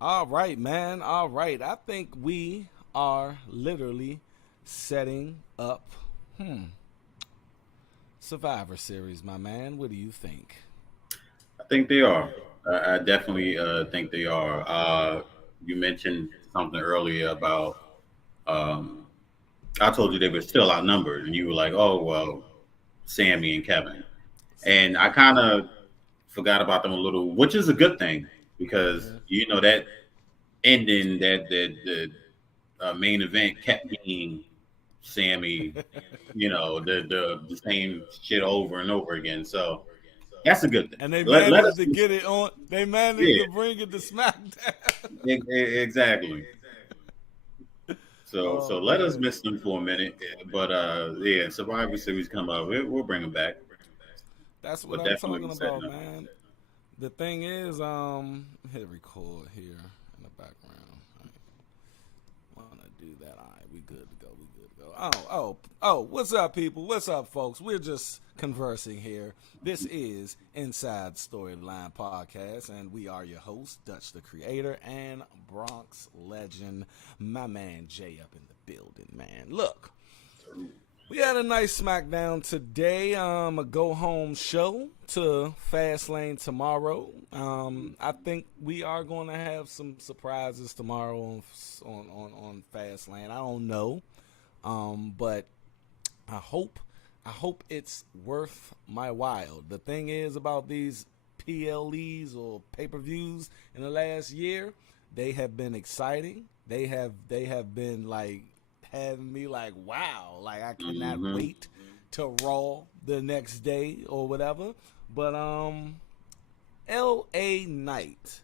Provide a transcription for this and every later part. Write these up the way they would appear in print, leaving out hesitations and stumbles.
All right, man. All right. I think we are literally setting up Survivor Series, my man. What do you think? I think they are. I definitely think they are. You mentioned something earlier about. Um, I told you they were still outnumbered, and you were like, "Oh well, Sammy and Kevin." And I kind of forgot about them a little, which is a good thing because Mm-hmm. that ending, that the main event kept being Sammy, the same shit over and over again. So that's a good thing. And they Let us, managed to get it on. They managed yeah, to bring it to SmackDown. exactly. So Oh let us man, miss them for a minute, but yeah, Survivor Series come up, we'll bring them back, that's what but I'm definitely talking setting about, up. man. The thing is, hit record here in the background. I want to do that. All right, we good to go. We good to go. Oh. What's up, people? What's up, folks? We're just conversing here. This is Inside Storyline Podcast, and we are your hosts, Dutch the Creator and Bronx Legend. My man Jay up in the building, man. Look, we had a nice SmackDown today. A go home show to Fastlane tomorrow. I think we are going to have some surprises tomorrow on Fastlane. I don't know, but I hope I hope it's worth my while. The thing is about these PLEs or pay per views in the last year, they have been exciting. They have been like having me like wow, like I cannot Hmm. wait to Raw the next day or whatever. But LA Knight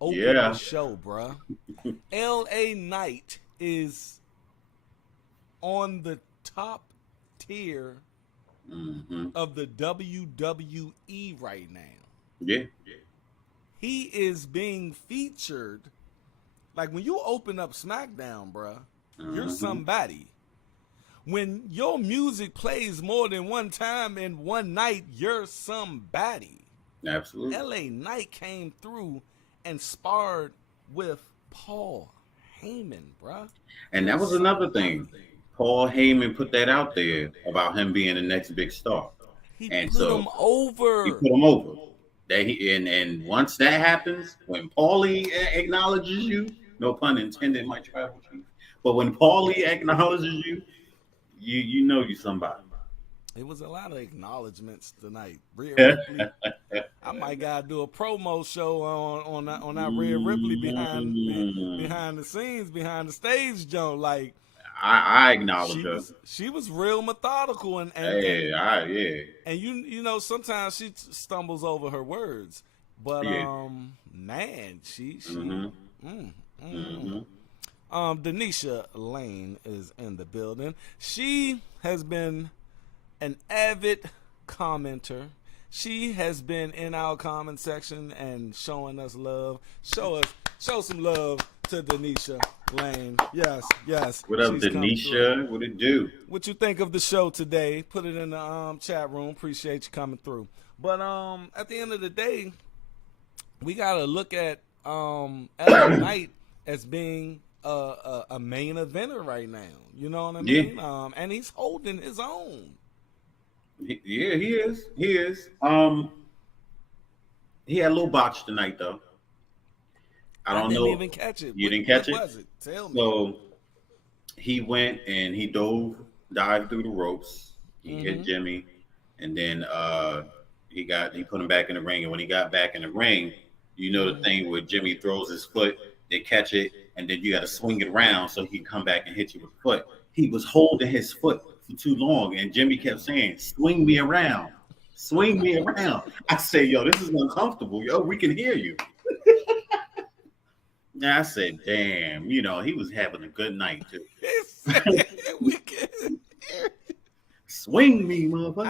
opened the Yeah. show, bruh. LA Knight is on the top tier Hmm. of the WWE right now. Yeah. He is being featured like when you open up SmackDown, bruh, you're Hmm. somebody. When your music plays more than one time in one night, you're somebody. Absolutely. LA Knight came through and sparred with Paul Heyman, bruh. And You're that was another somebody. thing. Paul Heyman put that out there about him being the next big star, He and put so him he over. put him over. That he and once that happens, when Paulie acknowledges you, no pun intended, my tribal chief. But when Paulie acknowledges you, you know you somebody. It was a lot of acknowledgments tonight. Rhea Ripley. I might gotta do a promo show on that Rhea Ripley Mm, behind the scenes, behind the stage, Joe. Like I acknowledge she her. was real methodical Hey, yeah, and you know sometimes she stumbles over her words, but yeah. man she Mm-hmm. mm, mm, mm. Mm-hmm. Denisha Lane is in the building. She has been an avid commenter. She has been in our comment section and showing us love. Show some love to Denisha Lane. Yes, yes, What up, she's come through. Denisha? What it do? What you think of the show today? Put it in the chat room. Appreciate you coming through. But at the end of the day, we gotta look at LA Knight as being a main eventer right now. You know what I Yeah, mean? And he's holding his own. yeah, he is. He is. He had a little botch tonight though. I I don't didn't know. even catch it. You What didn't what catch it. was it? Tell me. So he went and he dived through the ropes. He hit Mm-hmm. Jimmy, and then he put him back in the ring. And when he got back in the ring, the Mm-hmm. thing where Jimmy throws his foot, they catch it, and then you got to swing it around so he can come back and hit you with the foot. He was holding his foot for too long, and Jimmy kept saying, "Swing me around, swing me around." I say, "Yo, this is uncomfortable. Yo, we can hear you." Yeah, I said, "Damn, he was having a good night too." He said we can. Swing me, motherfucker.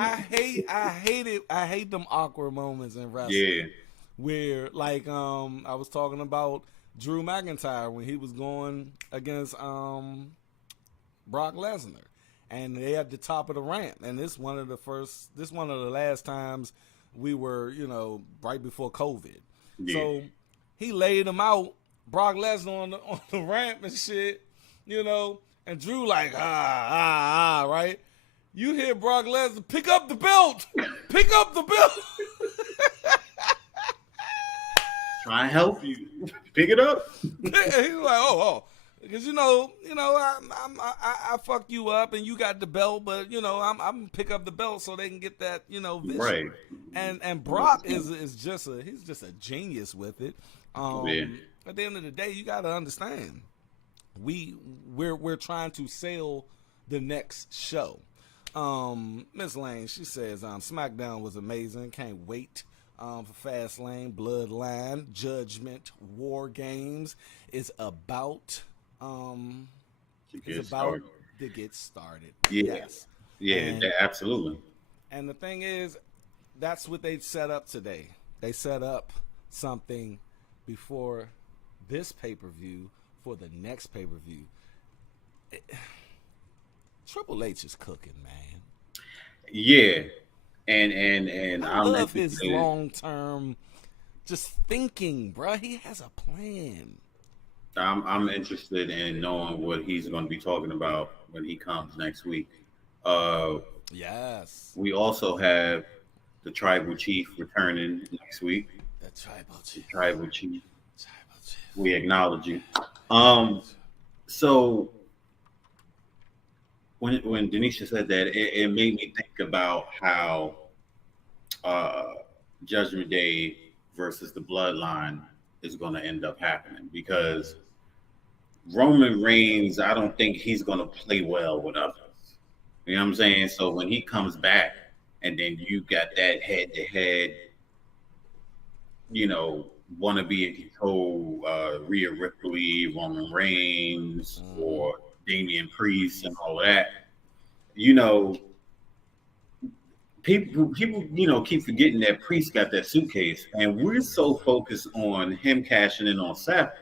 I hate them awkward moments in Yeah. wrestling where like I was talking about Drew McIntyre when he was going against Brock Lesnar and they at the top of the ramp and this one of the last times we were, right before COVID. Yeah. So he laid him out, Brock Lesnar on the ramp and shit, you know, and Drew like, right? You hear Brock Lesnar, pick up the belt! Pick up the belt! Try and help you. Pick it up. He's like, oh. Because, I fuck you up and you got the belt, but, I'm going to pick up the belt so they can get that, vision. Right. And Brock is just he's just a genius with it. Yeah. At the end of the day, you got to understand, we're trying to sell the next show. Miss Lane, she says, SmackDown was amazing. Can't wait for Fastlane, Bloodline, Judgment, War Games is about to get started. Yeah. Yes. Yeah, absolutely. And the thing is, that's what they set up today. They set up something before this pay-per-view for the next pay-per-view. Triple H is cooking, man. Yeah. And I love his long-term just thinking, bro. He has a plan. I'm interested in knowing what he's going to be talking about when he comes next week. Yes. We also have the Tribal Chief returning next week. The Tribal Chief. We acknowledge you. So when Denisha said that, it made me think about how Judgment Day versus the Bloodline is going to end up happening, because Roman Reigns, I don't think he's going to play well with others. You know what I'm saying? So when he comes back and then you got that head-to-head, want to be in control, Rhea Ripley, Roman Reigns, or Damian Priest and all that, people, keep forgetting that Priest got that suitcase, and we're so focused on him cashing in on Seth.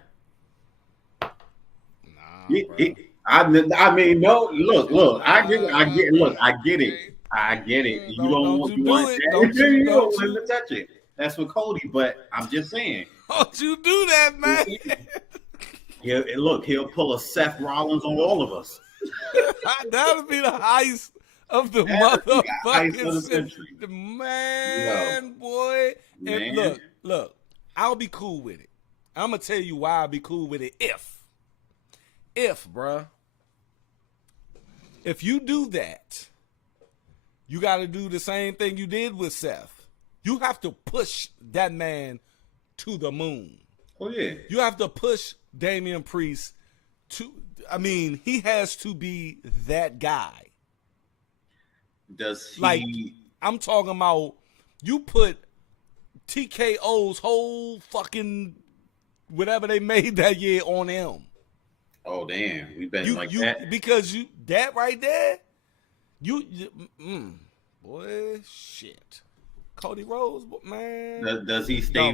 I mean, no. Look. I get it. You don't want to touch it. That's for Cody, but I'm just saying. Don't you do that, man? He'll pull a Seth Rollins on all of us. That would be the heist of the motherfucking century. Man, boy. Man. And look, I'll be cool with it. I'm going to tell you why I'll be cool with it if, bruh, if you do that, you got to do the same thing you did with Seth. You have to push that man to the moon. Oh, yeah. You have to push Damian Priest he has to be that guy. Does he? Like, I'm talking about, you put TKO's whole fucking whatever they made that year on him. Oh, damn. We been that? Because that right there, boy, shit. Cody Rhodes, man. Does he stay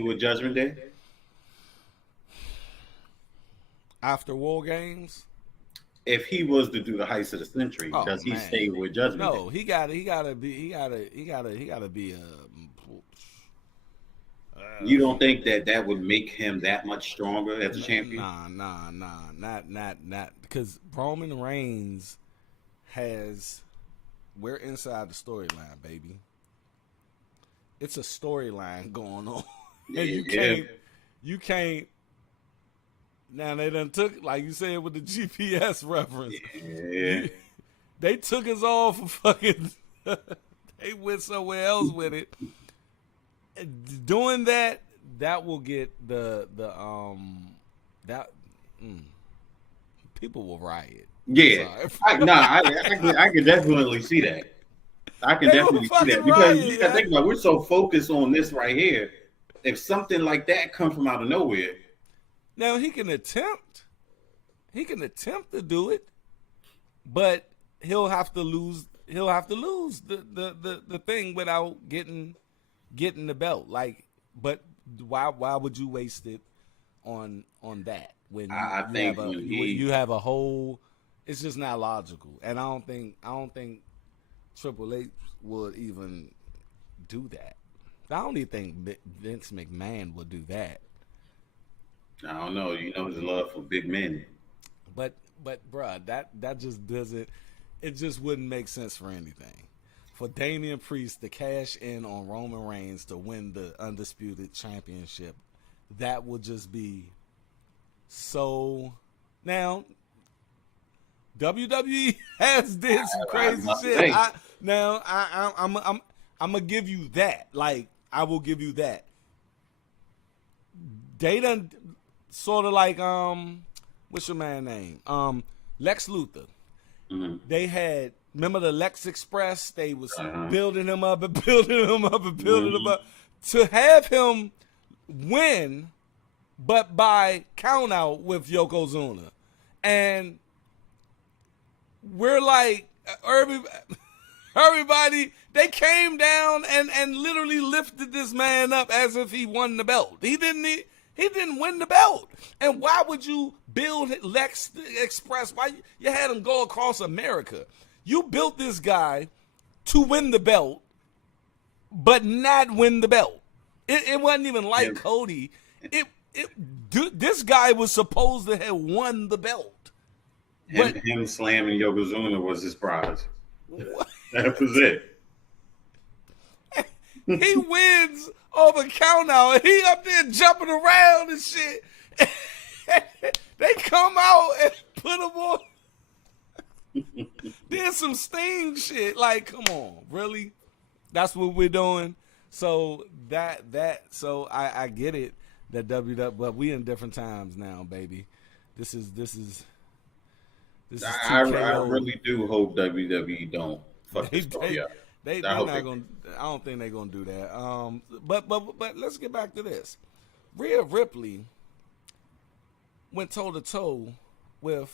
with Judgment Day? After War Games? If he was to do the heist of the century, does he stay with Judgment Day? No, he gotta be you don't think that would make him that much stronger as a champion? Nah, not because Roman Reigns we're inside the storyline, baby. It's a storyline going on. And you can't. Now they done took, like you said with the GPS reference. Yeah. They took us all for fucking. They went somewhere else with it. Doing that will get people will riot. Yeah, I can definitely see that. I can definitely see that, because you gotta think about, we're so focused on this right here. If something like that comes from out of nowhere, now he can attempt to do it, but he'll have to lose the thing without getting the belt. Like, but why would you waste it on that when you have a whole? It's just not logical, and I don't think Triple H would even do that. I don't even think Vince McMahon would do that. I don't know. You know his love for big men. But bruh, that just doesn't. It just wouldn't make sense for anything. For Damian Priest to cash in on Roman Reigns to win the undisputed championship, that would just be so. Now WWE has did some I'm crazy about to shit. say. I'm gonna give you that. Like, I will give you that. They done sort of like what's your man name? Lex Luthor. Mhm. They had, remember the Lex Express? They was Uh-huh. building him up and building him up and building him Mhm. up to have him win, but by count out with Yokozuna. And we're like, everybody, they came down and literally lifted this man up as if he won the belt. He didn't win the belt. And why would you build Lex Express? Why you had him go across America? You built this guy to win the belt, but not win the belt. It wasn't even like Cody. This guy was supposed to have won the belt. Him slamming Yokozuna was his prize. What? That was it. He wins over count out. He up there jumping around and shit. They come out and put him on. Did some Sting shit. Like, come on, really? That's what we're doing. So so I get it that WWE, but we in different times now, baby. This is I TKO. really do hope WWE don't fuck this story up. They're not gonna. I don't think they're gonna do that. But let's get back to this. Rhea Ripley went toe to toe with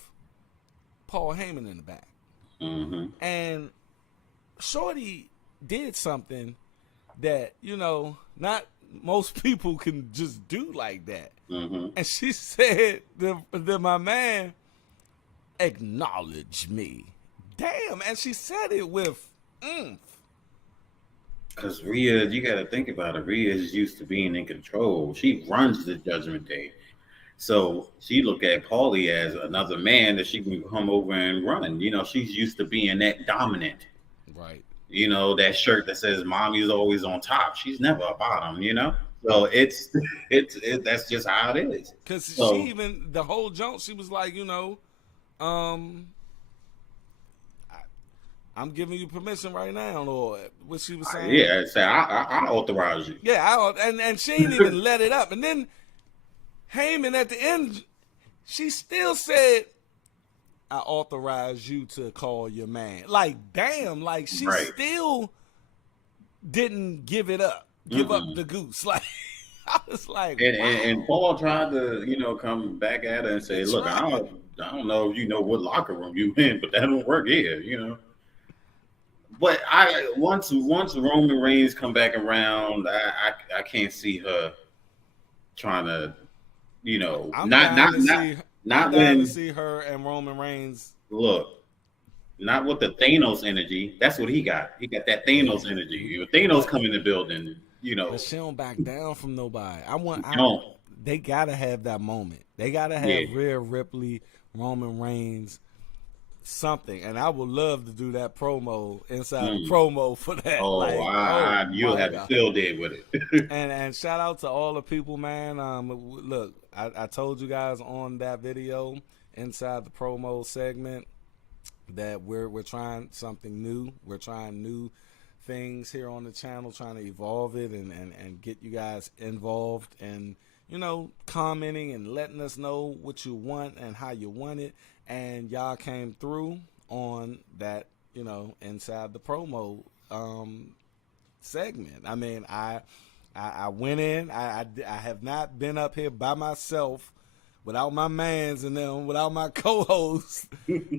Paul Heyman in the back, and Shorty did something that not most people can just do like that. And she said, "that my man acknowledge me." Damn, and she said it with oomph. Because Rhea, you got to think about it. Rhea is used to being in control. She runs the Judgment Day. So she look at Paulie as another man that she can come over and run. She's used to being that dominant. Right. That shirt that says "Mommy's always on top." She's never a bottom. So it's that's just how it is. Because So, she even the whole jump, she was like, I'm giving you permission right now, or what she was saying. yeah, say I authorize you. Yeah, and she ain't even let it up. And then Heyman at the end, she still said, "I authorize you to call your man." Like, damn, like she still didn't give it up, give up the goose. Like, I was like, and Paul tried to come back at her and say, "Look, I don't know if you know what locker room you in, but that don't work here." But once Roman Reigns come back around, I can't see her trying to, I'm not dying to see her and Roman Reigns. Look, not with the Thanos energy. That's what he got. He got that Thanos energy. If Thanos come in the building, But she don't back down from nobody. No. They gotta have that moment. They gotta have Rhea Ripley, Roman Reigns, something. And I would love to do that promo inside the promo for that. Oh, you'll have to fill there with it. and shout out to all the people, man. Look, I told you guys on that video inside the promo segment that we're trying something new. We're trying new things here on the channel, trying to evolve it and get you guys involved and commenting and letting us know what you want and how you want it. And y'all came through on that, inside the promo segment. I mean, I went in. I have not been up here by myself without my mans and them, without my co-hosts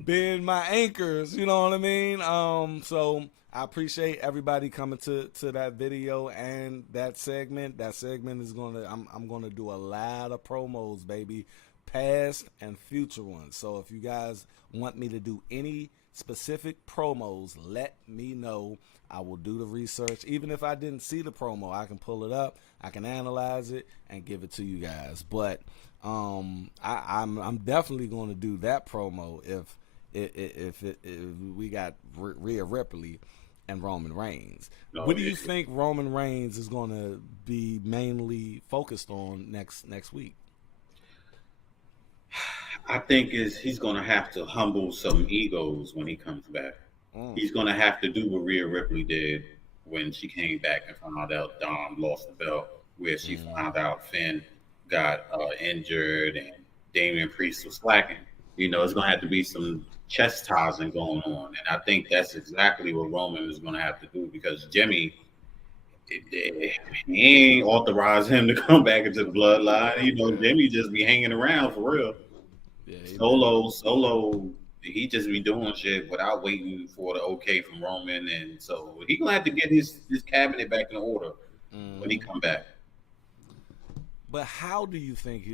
being my anchors. You know what I mean? So I appreciate everybody coming to that video and that segment. That segment is I'm gonna do a lot of promos, baby. Past and future ones. So if you guys want me to do any specific promos, let me know. I will do the research. Even if I didn't see the promo, I can pull it up, I can analyze it and give it to you guys. But I'm definitely going to do that promo if we got Rhea Ripley and Roman Reigns. Oh, What do yeah. you think Roman Reigns is going to be mainly focused on next week? I think he's going to have to humble some egos when he comes back. Mm. He's going to have to do what Rhea Ripley did when she came back and found out Dom lost the belt, where she found out Finn got injured and Damian Priest was slacking. It's going to have to be some chastising going on. And I think that's exactly what Roman is going to have to do because Jimmy, he ain't authorized him to come back into the bloodline. Jimmy just be hanging around for real. Yeah, Solo, he just be doing shit without waiting for the okay from Roman, and so he gonna have to get his cabinet back in order when he come back. But how do you think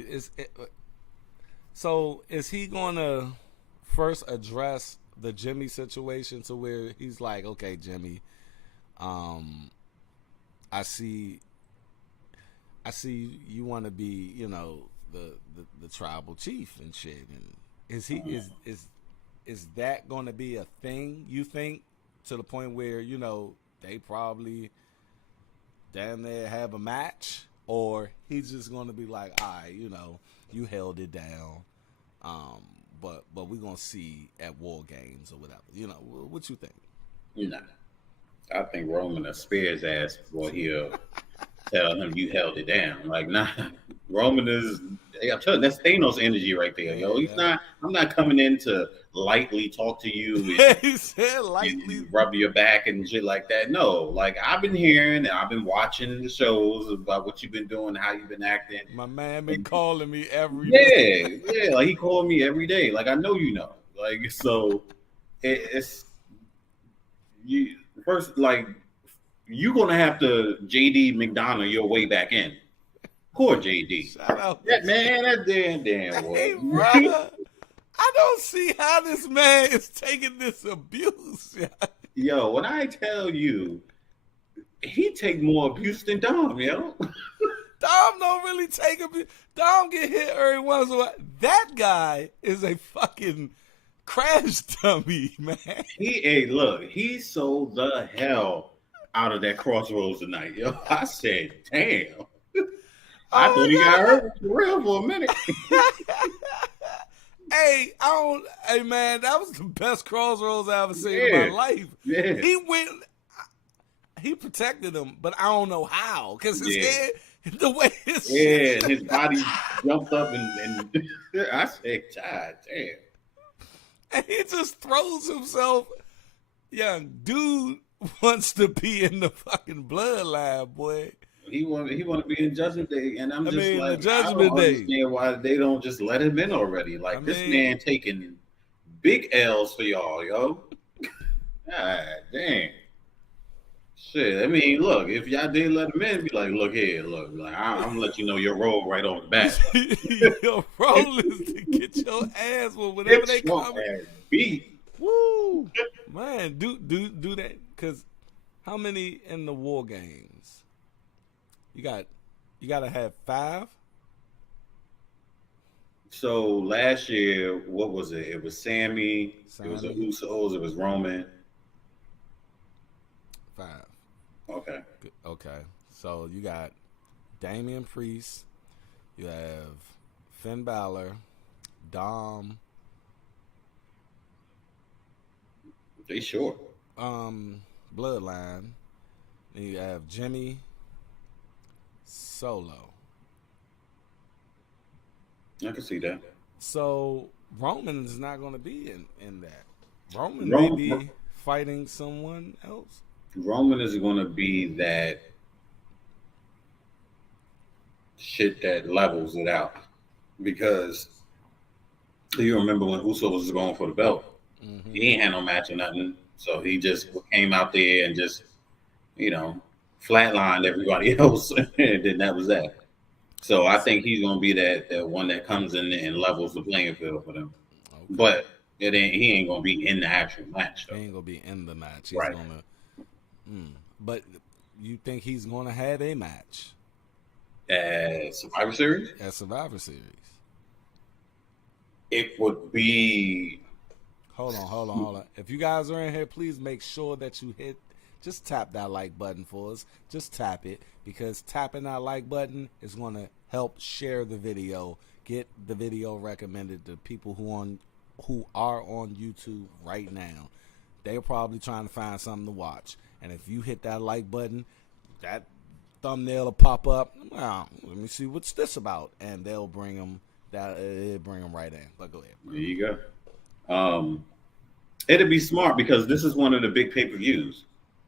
so is he gonna first address the Jimmy situation to where he's like, okay, Jimmy, I see you want to be, the tribal chief and shit, and is that going to be a thing, you think, to the point where they probably damn near have a match, or he's just going to be like, all right, you held it down, but we're going to see at War Games or whatever, what you think? Nah, I think Roman will spare his ass before he'll tell him you held it down. Like, nah, Roman is. I'm telling you, that's Thanos energy right there, yo. He's not. I'm not coming in to lightly talk to you and, He said lightly and rub your back and shit like that. No, like I've been hearing and I've been watching the shows about what you've been doing, how you've been acting. My man been calling me every day. Yeah, like he called me every day. Like I know like so. It's you first like. You're gonna have to JD McDonough your way back in. Poor JD. Shout out. That man, that damn boy. Hey, brother, I don't see how this man is taking this abuse. Yo, when I tell you, he take more abuse than Dom, yo. Dom don't really take abuse. Dom get hit every once in a while. That guy is a fucking crash dummy, man. He sold the hell out of that Crossroads tonight, yo. I said, damn. I thought he got hurt for real for a minute. Hey, man, that was the best Crossroads I ever seen in my life. Yeah. He protected him, but I don't know how, because his head, the way his body jumped up and I said, God damn. And he just throws himself. Young dude wants to be in the fucking bloodline, boy. He want to be in Judgment Day, and I Judgment don't understand why they don't just let him in already. Like this man taking big L's for y'all, yo. God damn. Shit. I mean, look, if y'all did let him in, be like, look here, look, like I'm gonna let you know your role right on the back. Your role is to get your ass with whatever they come. Beat. Woo, man, do that, because how many in the War Games? You gotta have 5. So last year, what was it? It was Sammy. It was the Usos. It was Roman. 5. Okay. So you got Damian Priest. You have Finn Balor, Dom. They short. Bloodline. Then you have Jimmy, Solo. I can see that. So Roman is not going to be in that. Roman may be fighting someone else. Roman is going to be that shit that levels it out, because you remember when Uso was going for the belt, he ain't had no match or nothing, so he just came out there and just flatlined everybody else, and then that was that. So I think he's going to be that one that comes in and levels the playing field for them. Okay. But he ain't going to be in the actual match, though. He ain't going to be in the match. He's right. But you think he's going to have a match? At Survivor Series? At Survivor Series. it would be. Hold on. If you guys are in here, please make sure that you just tap that like button for us. Just tap it, because tapping that like button is going to help share the video, get the video recommended to people who are on YouTube right now. They're probably trying to find something to watch, and if you hit that like button, that thumbnail will pop up. Well, let me see what's this about, and they'll bring them. It'll bring them right in. But go ahead. There you go. It'd be smart because this is one of the big pay-per-views.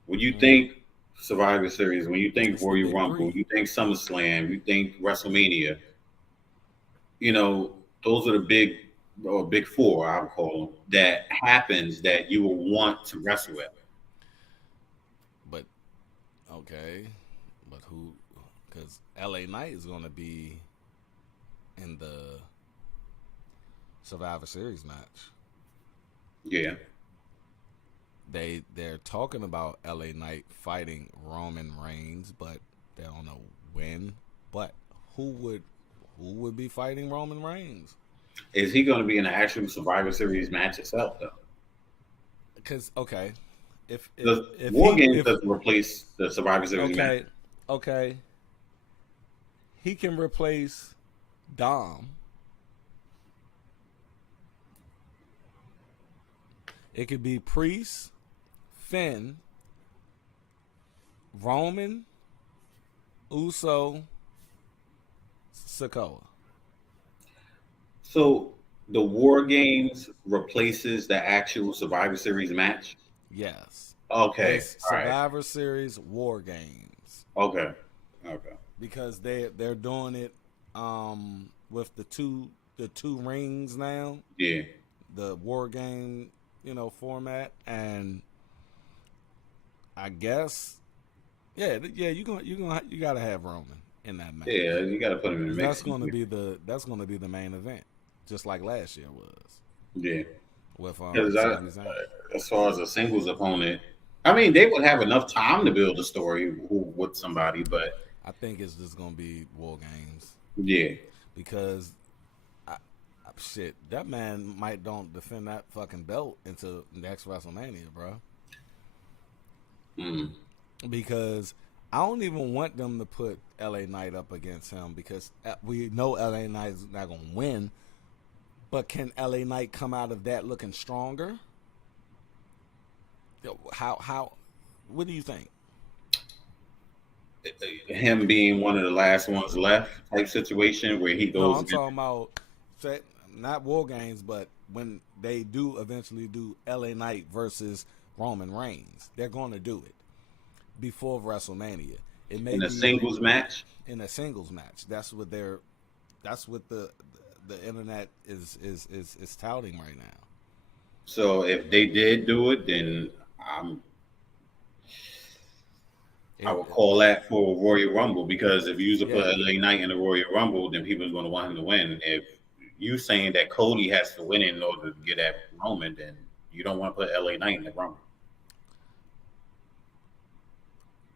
When you think Survivor Series, when you think Royal Rumble, you think SummerSlam, you think WrestleMania, those are the big four, I would call them, that happens that you will want to wrestle at. But, okay. But who? Because LA Knight is going to be in the Survivor Series match. Yeah. They're talking about LA Knight fighting Roman Reigns, but they don't know when. But who would be fighting Roman Reigns? Is he going to be in the actual Survivor Series match itself, though? Because if War Games doesn't replace the Survivor Series match. Okay, he can replace Dom. It could be Priest, Finn, Roman, Uso, Sikoa. So the War Games replaces the actual Survivor Series match? Yes. Okay. Survivor Series War Games. Okay. Because they're doing it with the two rings now. Yeah. The War Game, format, and I guess you gotta have Roman in that match. Yeah, you gotta put him in the mix. That's gonna be the main event, just like last year was. Yeah. With as far as a singles opponent, I mean, they would have enough time to build a story with somebody, but I think it's just gonna be War Games. Yeah. Because that man might don't defend that fucking belt until next WrestleMania, bro. Because I don't even want them to put LA Knight up against him, because we know LA Knight is not gonna win. But can LA Knight come out of that looking stronger? How? What do you think? Him being one of the last ones left type situation where he goes. No, I'm talking about not War Games, but when they do eventually do LA Knight versus Roman Reigns, they're going to do it before WrestleMania. It may in a be singles match. In a singles match, that's what the internet is touting right now. So if they did do it, then I would call that for a Royal Rumble, because if you use to put LA Knight in the Royal Rumble, then people are going to want him to win. If you saying that Cody has to win in order to get at Roman, then you don't want to put LA Knight in the Rumble.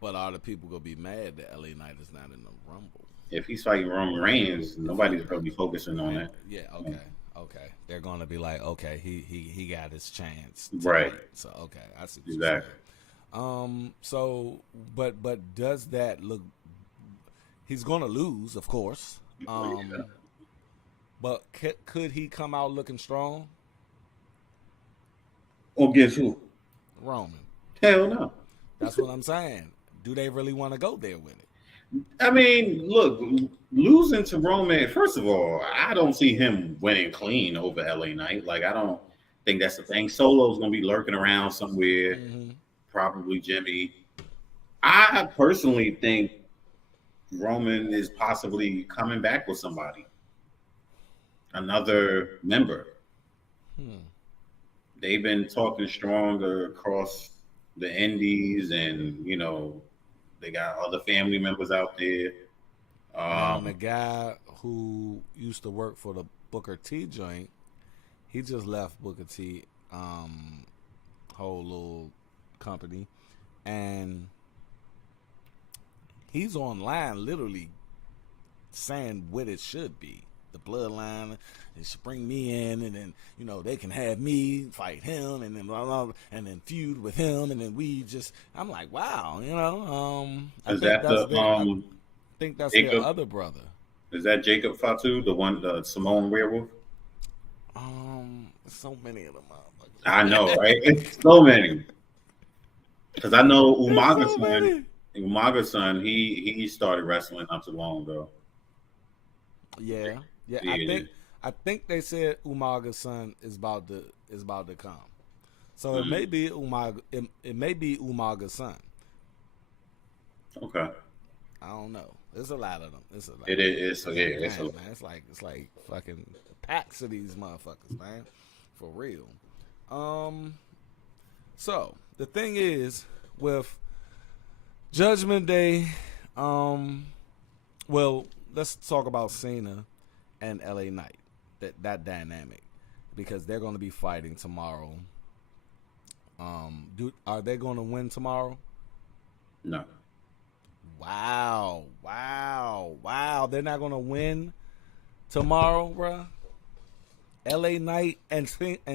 But are the people going to be mad that LA Knight is not in the Rumble? If he's fighting Roman Reigns, nobody's really focusing on that. Yeah, okay. They're going to be like, okay, he got his chance tonight. Right. So, okay, I see what you're saying. So, but does that look? He's going to lose, of course. But could he come out looking strong? Or guess who? Roman. Hell no. That's what I'm saying. Do they really want to go there with it? I mean, look, losing to Roman, first of all, I don't see him winning clean over LA Knight. Like, I don't think that's the thing. Solo's going to be lurking around somewhere, probably Jimmy. I personally think Roman is possibly coming back with somebody, another member. They've been talking stronger across the indies, and, they got other family members out there. The guy who used to work for the Booker T joint, he just left Booker T whole little company, and he's online literally saying what it should be. the Bloodline. They should bring me in, and then they can have me fight him, and then blah, blah, blah, and then feud with him, and then we just. I'm like, wow, I Is think that the I think that's Jacob? their other brother. Is that Jacob Fatu, the Simone werewolf? So many of them motherfuckers. I know, right? It's so many. Because I know Umaga's so son. many. Umaga's son, he started wrestling not too long ago. Yeah. I think they said Umaga's son is about to come. So it may be Umaga. It may be Umaga's son. Okay. I don't know. There's a lot of them. It's a lot. It is. Yeah, man, it's like fucking packs of these motherfuckers, man. For real. So the thing is with Judgment Day, well, let's talk about Cena and LA Knight. That dynamic, because they're going to be fighting tomorrow. Are they going to win tomorrow? No. Wow. They're not going to win tomorrow, bruh. LA Knight and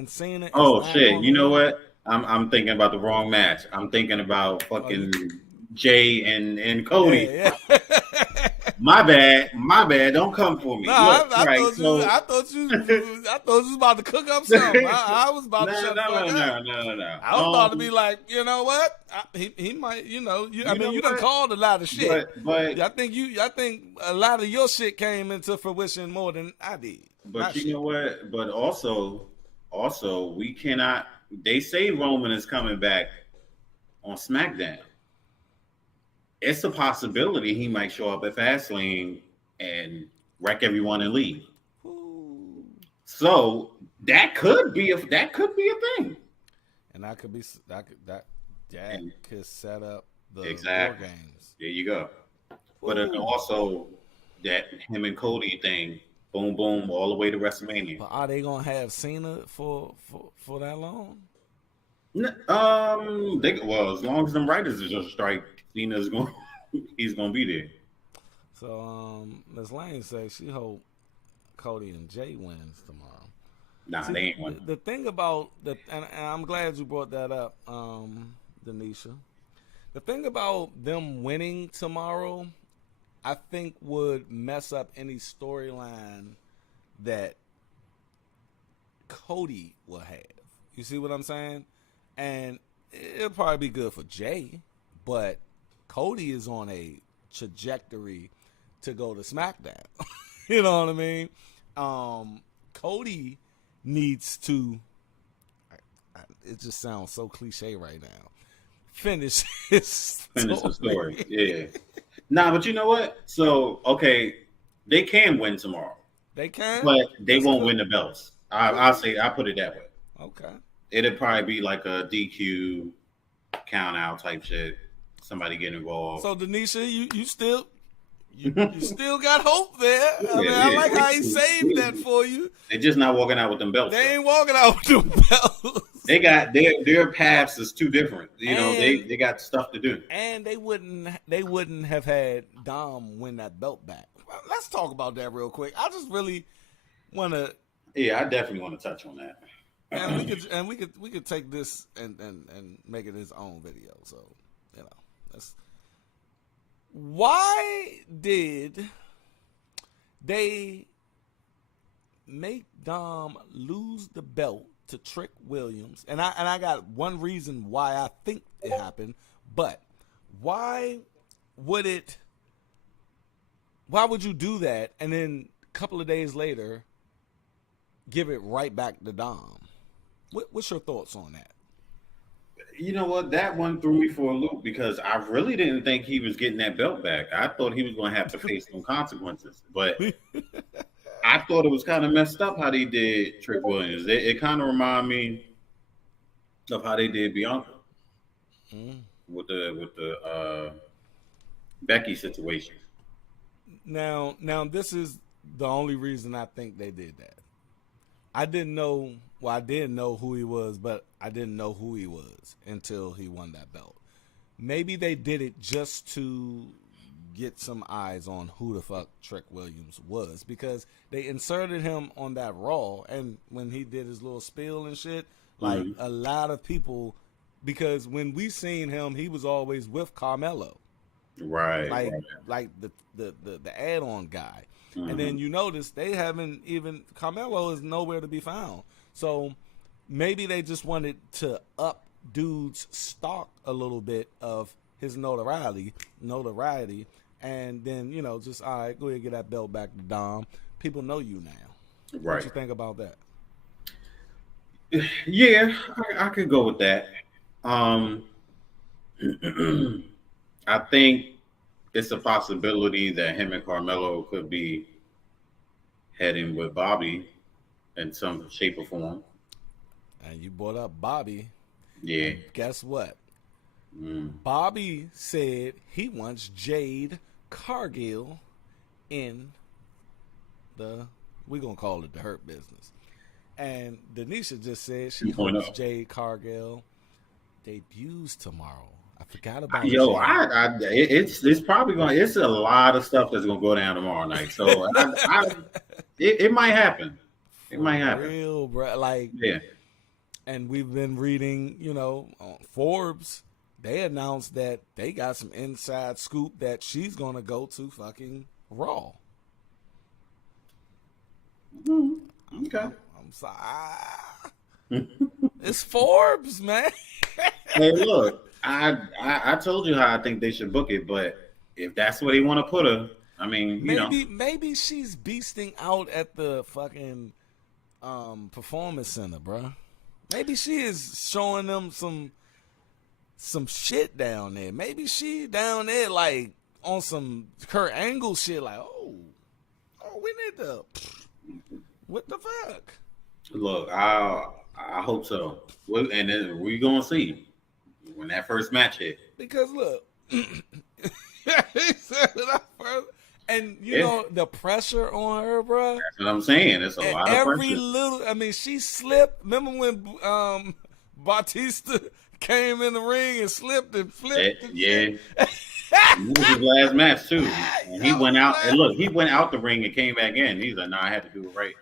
Cena. Oh shit! You know what? I'm thinking about the wrong match. I'm thinking about fucking Jay and Cody. Yeah. My bad. Don't come for me. No, Look, I right, thought you was about to cook up something. I was about to shut the fuck up. No. I was about to be like, you know what? He might, you done called a lot of shit. But I think a lot of your shit came into fruition more than I did. But you know what? But also, we cannot. They say Roman is coming back on SmackDown. It's a possibility he might show up at Fastlane and wreck everyone and leave. Ooh. So that could be a thing. And that could set up the exactly. War Games. There you go. But also that him and Cody thing. Boom, boom, all the way to WrestleMania. But are they gonna have Cena for that long? As long as them writers is on strike, Cena's he's gonna be there. So, Ms. Lane says she hope Cody and Jay wins tomorrow. Nah, they ain't winning. The thing about and I'm glad you brought that up, Denisha. The thing about them winning tomorrow, I think would mess up any storyline that Cody will have. You see what I'm saying? And it'll probably be good for Jay, but Cody is on a trajectory to go to SmackDown. You know what I mean? Cody needs to, it just sounds so cliche right now, finish his story. Yeah. Nah, but you know what? So, okay, they can win tomorrow. They can? But they won't win the belts. I'll put it that way. Okay. It'll probably be like a DQ count out type shit. Somebody get involved. So, Denisha, you still got hope there. I like how he saved that for you. They're just not walking out with them belts. They ain't walking out with them belts. They got their paths is too different. They got stuff to do. And they wouldn't have had Dom win that belt back. Let's talk about that real quick. I just really want to. Yeah, I definitely want to touch on that. And we could take this and make it his own video. So that's why did they make Dom lose the belt to Trick Williams? And I got one reason why I think it happened, but why would you do that and then a couple of days later give it right back to Dom? What's your thoughts on that? You know what? That one threw me for a loop because I really didn't think he was getting that belt back. I thought he was going to have to face some consequences. But I thought it was kind of messed up how they did Trick Williams. It kind of reminded me of how they did Bianca with the Becky situation. Now this is the only reason I think they did that. I didn't know who he was, but I didn't know who he was until he won that belt. Maybe they did it just to get some eyes on who the fuck Trick Williams was, because they inserted him on that Raw, and when he did his little spiel and shit, like a lot of people, because when we seen him, he was always with Carmelo, right? Like the add-on guy, and then you notice they haven't even Carmelo is nowhere to be found. So maybe they just wanted to up dude's stock a little bit of his notoriety, and then, you know, just, all right, go ahead and get that belt back to Dom. People know you now. Right. What you think about that? Yeah, I could go with that. I think it's a possibility that him and Carmelo could be heading with Bobby in some shape or form. And you brought up Bobby. Yeah. And guess what? Bobby said he wants Jade Cargill in we're going to call it the Hurt Business. And Denisha just said she hopes Jade Cargill debuts tomorrow. I forgot about it's probably going. It's a lot of stuff that's going to go down tomorrow night. So it might happen. It might happen. Real, bro. Like, yeah. And we've been reading, you know, on Forbes. They announced that they got some inside scoop that she's going to go to fucking Raw. Okay. I'm sorry. It's Forbes, man. Hey, look, I told you how I think they should book it, but if that's where they want to put her, I mean, maybe she's beasting out at the fucking performance center, bro. Maybe she is showing them some shit down there. Maybe she down there like on some Kurt Angle shit. Like, oh, we need to. What the fuck? Look, I hope so. And then we're gonna see when that first match hit. Because look, he said that first, and you know the pressure on her, bro. That's what I'm saying. It's a lot of pressure. Every little, I mean, she slipped. Remember when Batista came in the ring and slipped and flipped? Yeah. This was his last match too. And he went out and look, he went out the ring and came back in. He's like, "No, I had to do it right."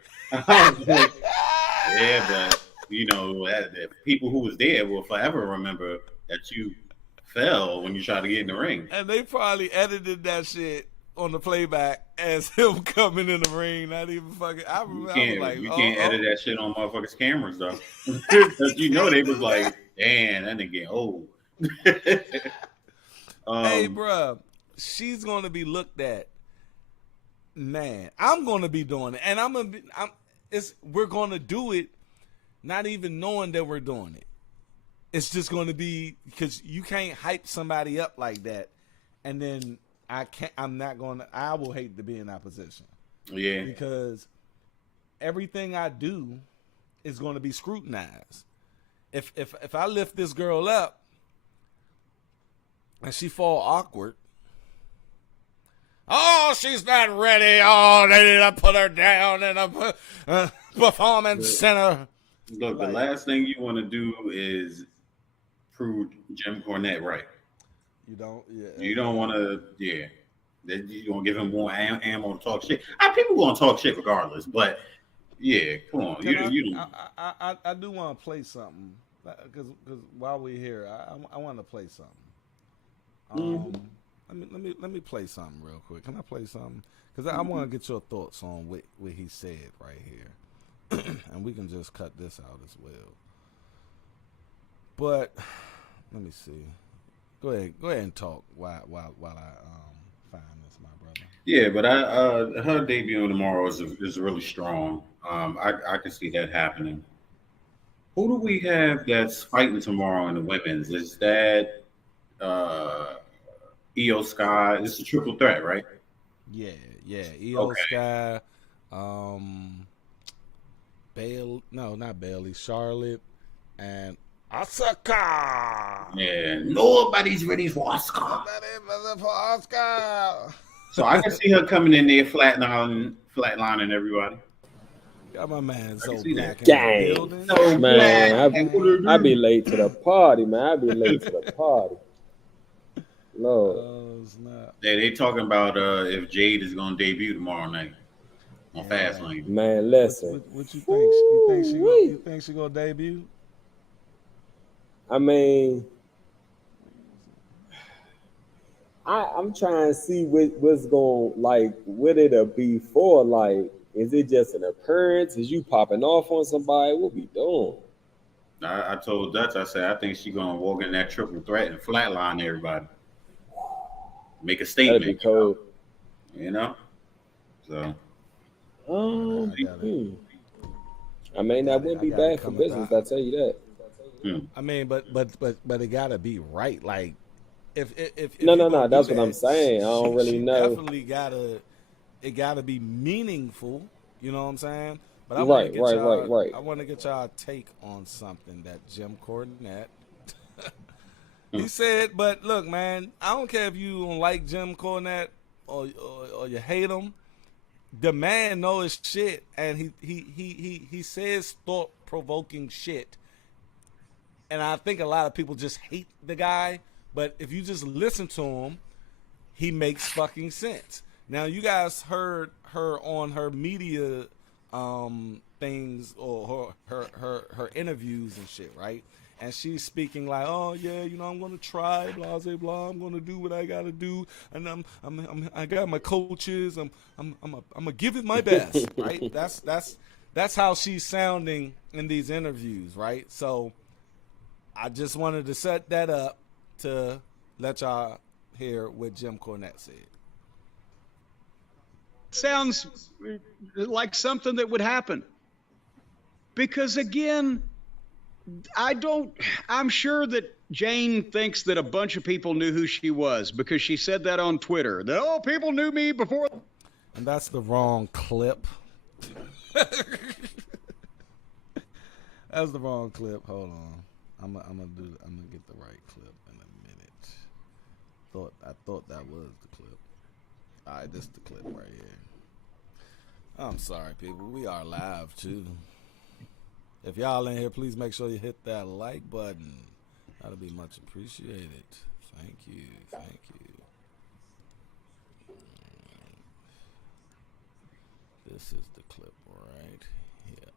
Yeah, but you know, the people who was there will forever remember that you fell when you tried to get in the ring. And they probably edited that shit on the playback as him coming in the ring. Not even fucking. I remember. You can't edit that shit on motherfuckers' cameras though, because you know they was like, "Damn, that nigga getting old." Hey, bro, she's gonna be looked at. Man, I'm gonna be doing it, and we're gonna do it, not even knowing that we're doing it. It's just gonna be because you can't hype somebody up like that, and then I will hate to be in that position. Yeah, because everything I do is going to be scrutinized. If I lift this girl up and she fall awkward, oh, she's not ready. Oh, they need to put her down in a performance center. Look, the last thing you want to do is prove Jim Cornette right. You don't. Yeah. You don't want to. Yeah. You're going to give him more ammo to talk shit. People going to talk shit regardless, but yeah, come on. I do want to play something because while we're here, I want to play something. Let me play something real quick. Can I play something? Because I want to get your thoughts on what he said right here, and we can just cut this out as well. But let me see. Go ahead and talk while I find this, my brother. Yeah, but her debut tomorrow is really strong. I can see that happening. Who do we have that's fighting tomorrow in the women's? Is that Io Sky? It's a triple threat, right? Yeah. Io Sky, not Bailey, Charlotte, and Asuka. Yeah, nobody's ready for Asuka. So I can see her coming in there flatlining everybody. Got my man so black in the building. So man, I be late to the party, man. I be late to the party. Lord. Oh snap! They talking about if Jade is gonna debut tomorrow night on Fastlane. Man, listen. What you think? Woo-wee. You think she gonna debut? I mean, I'm trying to see what's going like. What it'll be for? Like, is it just an occurrence? Is you popping off on somebody? What we doing? I told Dutch, I said I think she's gonna walk in that triple threat and flatline everybody, make a statement. That'd be cool. You know. So. I mean, that wouldn't be bad for business. I tell you that. I mean, but it gotta be right. Like, if No. That's that, what I'm saying. I don't really know. Definitely gotta be meaningful. You know what I'm saying? But I Right. I want to get y'all take on something that Jim Cornette. He said, but look, man, I don't care if you don't like Jim Cornette or you hate him. The man knows his shit, and he says thought-provoking shit. And I think a lot of people just hate the guy, but if you just listen to him, he makes fucking sense. Now, you guys heard her on her media things or her interviews and shit, right? And she's speaking like, oh yeah, you know, I'm gonna try, blah blah blah. I'm gonna do what I gotta do, and I got my coaches. I'm gonna give it my best, right? That's how she's sounding in these interviews, right? So I just wanted to set that up to let y'all hear what Jim Cornette said. Sounds like something that would happen, because again, I'm sure that Jane thinks that a bunch of people knew who she was because she said that on Twitter, that, people knew me before. And that's the wrong clip. That's the wrong clip. Hold on. I'm gonna get the right clip in a minute. I thought that was the clip. All right, this is the clip right here. I'm sorry, people. We are live too. If y'all in here, please make sure you hit that like button. That'll be much appreciated. Thank you. This is the clip right here.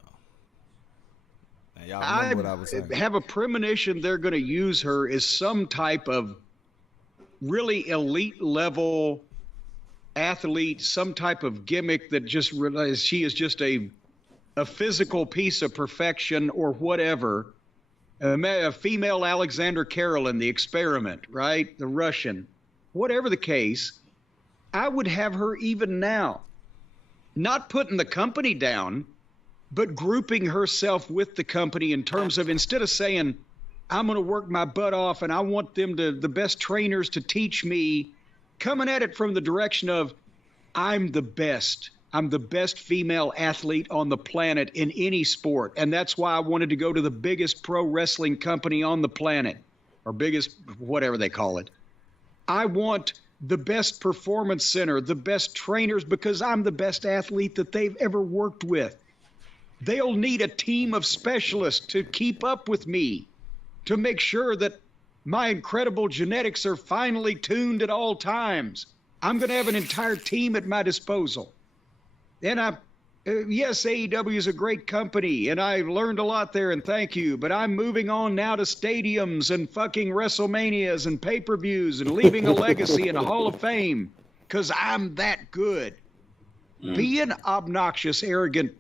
Now, y'all remember what I was saying? I have a premonition they're going to use her as some type of really elite level athlete, some type of gimmick that just realizes she is just a physical piece of perfection or whatever. A female Alexander Karelin, the experiment, right? The Russian. Whatever the case, I would have her even now, not putting the company down, but grouping herself with the company in terms of, instead of saying, I'm going to work my butt off and I want them to, the best trainers to teach me, coming at it from the direction of, I'm the best. I'm the best female athlete on the planet in any sport. And that's why I wanted to go to the biggest pro wrestling company on the planet, or biggest, whatever they call it. I want the best performance center, the best trainers, because I'm the best athlete that they've ever worked with. They'll need a team of specialists to keep up with me, to make sure that my incredible genetics are finely tuned at all times. I'm going to have an entire team at my disposal. And yes, AEW is a great company, and I learned a lot there, and thank you. But I'm moving on now to stadiums and fucking WrestleManias and pay-per-views and leaving a legacy and a Hall of Fame, because I'm that good. Be an obnoxious, arrogant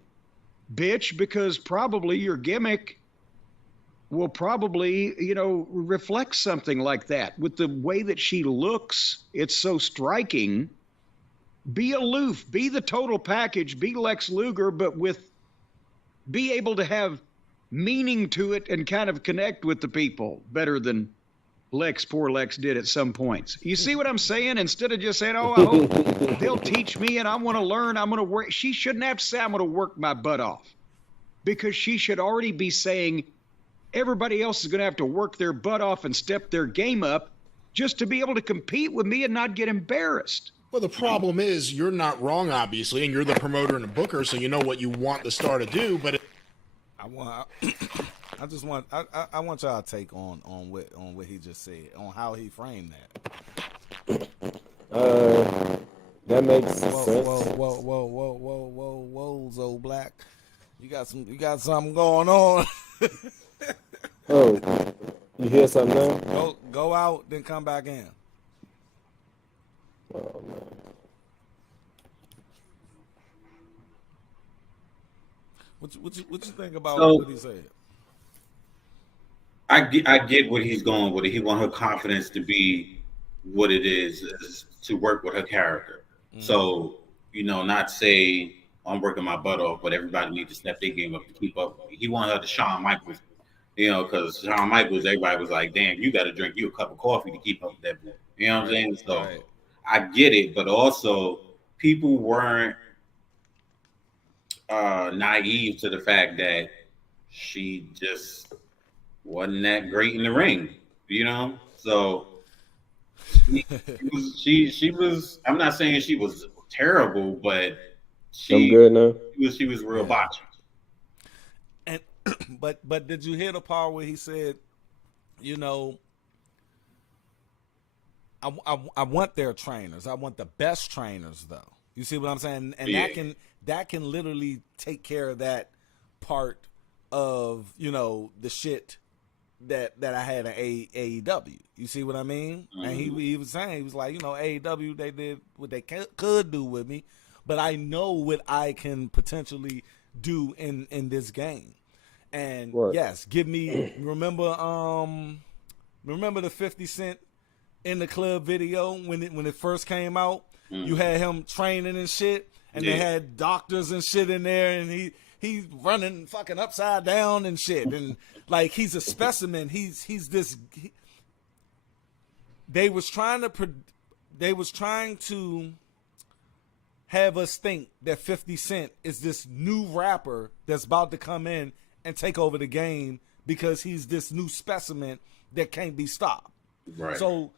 bitch, because probably your gimmick will probably, reflect something like that. With the way that she looks, it's so striking. Be aloof, be the total package, be Lex Luger, but be able to have meaning to it and kind of connect with the people better than poor Lex did at some points. You see what I'm saying? Instead of just saying, I hope they'll teach me and I want to learn, I'm going to work. She shouldn't have to say, I'm going to work my butt off, because she should already be saying everybody else is going to have to work their butt off and step their game up just to be able to compete with me and not get embarrassed. Well, the problem is you're not wrong, obviously, and you're the promoter and the booker, so you know what you want the star to do. But I want y'all to take on what he just said, on how he framed that. That makes Whoa, sense. whoa, Zo Black. You got something going on. Oh, you hear something now? Go out, then come back in. Oh man. What you think about So what he said? I get what he's going with it. He want her confidence to be what it is to work with her character. So, not say I'm working my butt off, but everybody needs to step their game up to keep up. He want her to Shawn Michaels, because Shawn Michaels, everybody was like, damn, you got to drink you a cup of coffee to keep up with that boy. You know what I'm saying? So Right. I get it, but also people weren't naive to the fact that she just wasn't that great in the ring, So she was. I'm not saying she was terrible, but I'm she good now. she was real Yeah. botchy. And but did you hear the part where he said, I want their trainers. I want the best trainers, though. You see what I'm saying? And Yeah. that can literally take care of that part of the shit that I had at AEW. You see what I mean? Mm-hmm. And he was saying, he was like, AEW, they did what they could do with me, but I know what I can potentially do in this game. And Right. yes, give me remember the 50 Cent in the club video when it first came out. You had him training and shit, and they had doctors and shit in there, and he's running fucking upside down and shit, and like he's a specimen. He's this. They was trying to have us think that 50 Cent is this new rapper that's about to come in and take over the game because he's this new specimen that can't be stopped. Right. So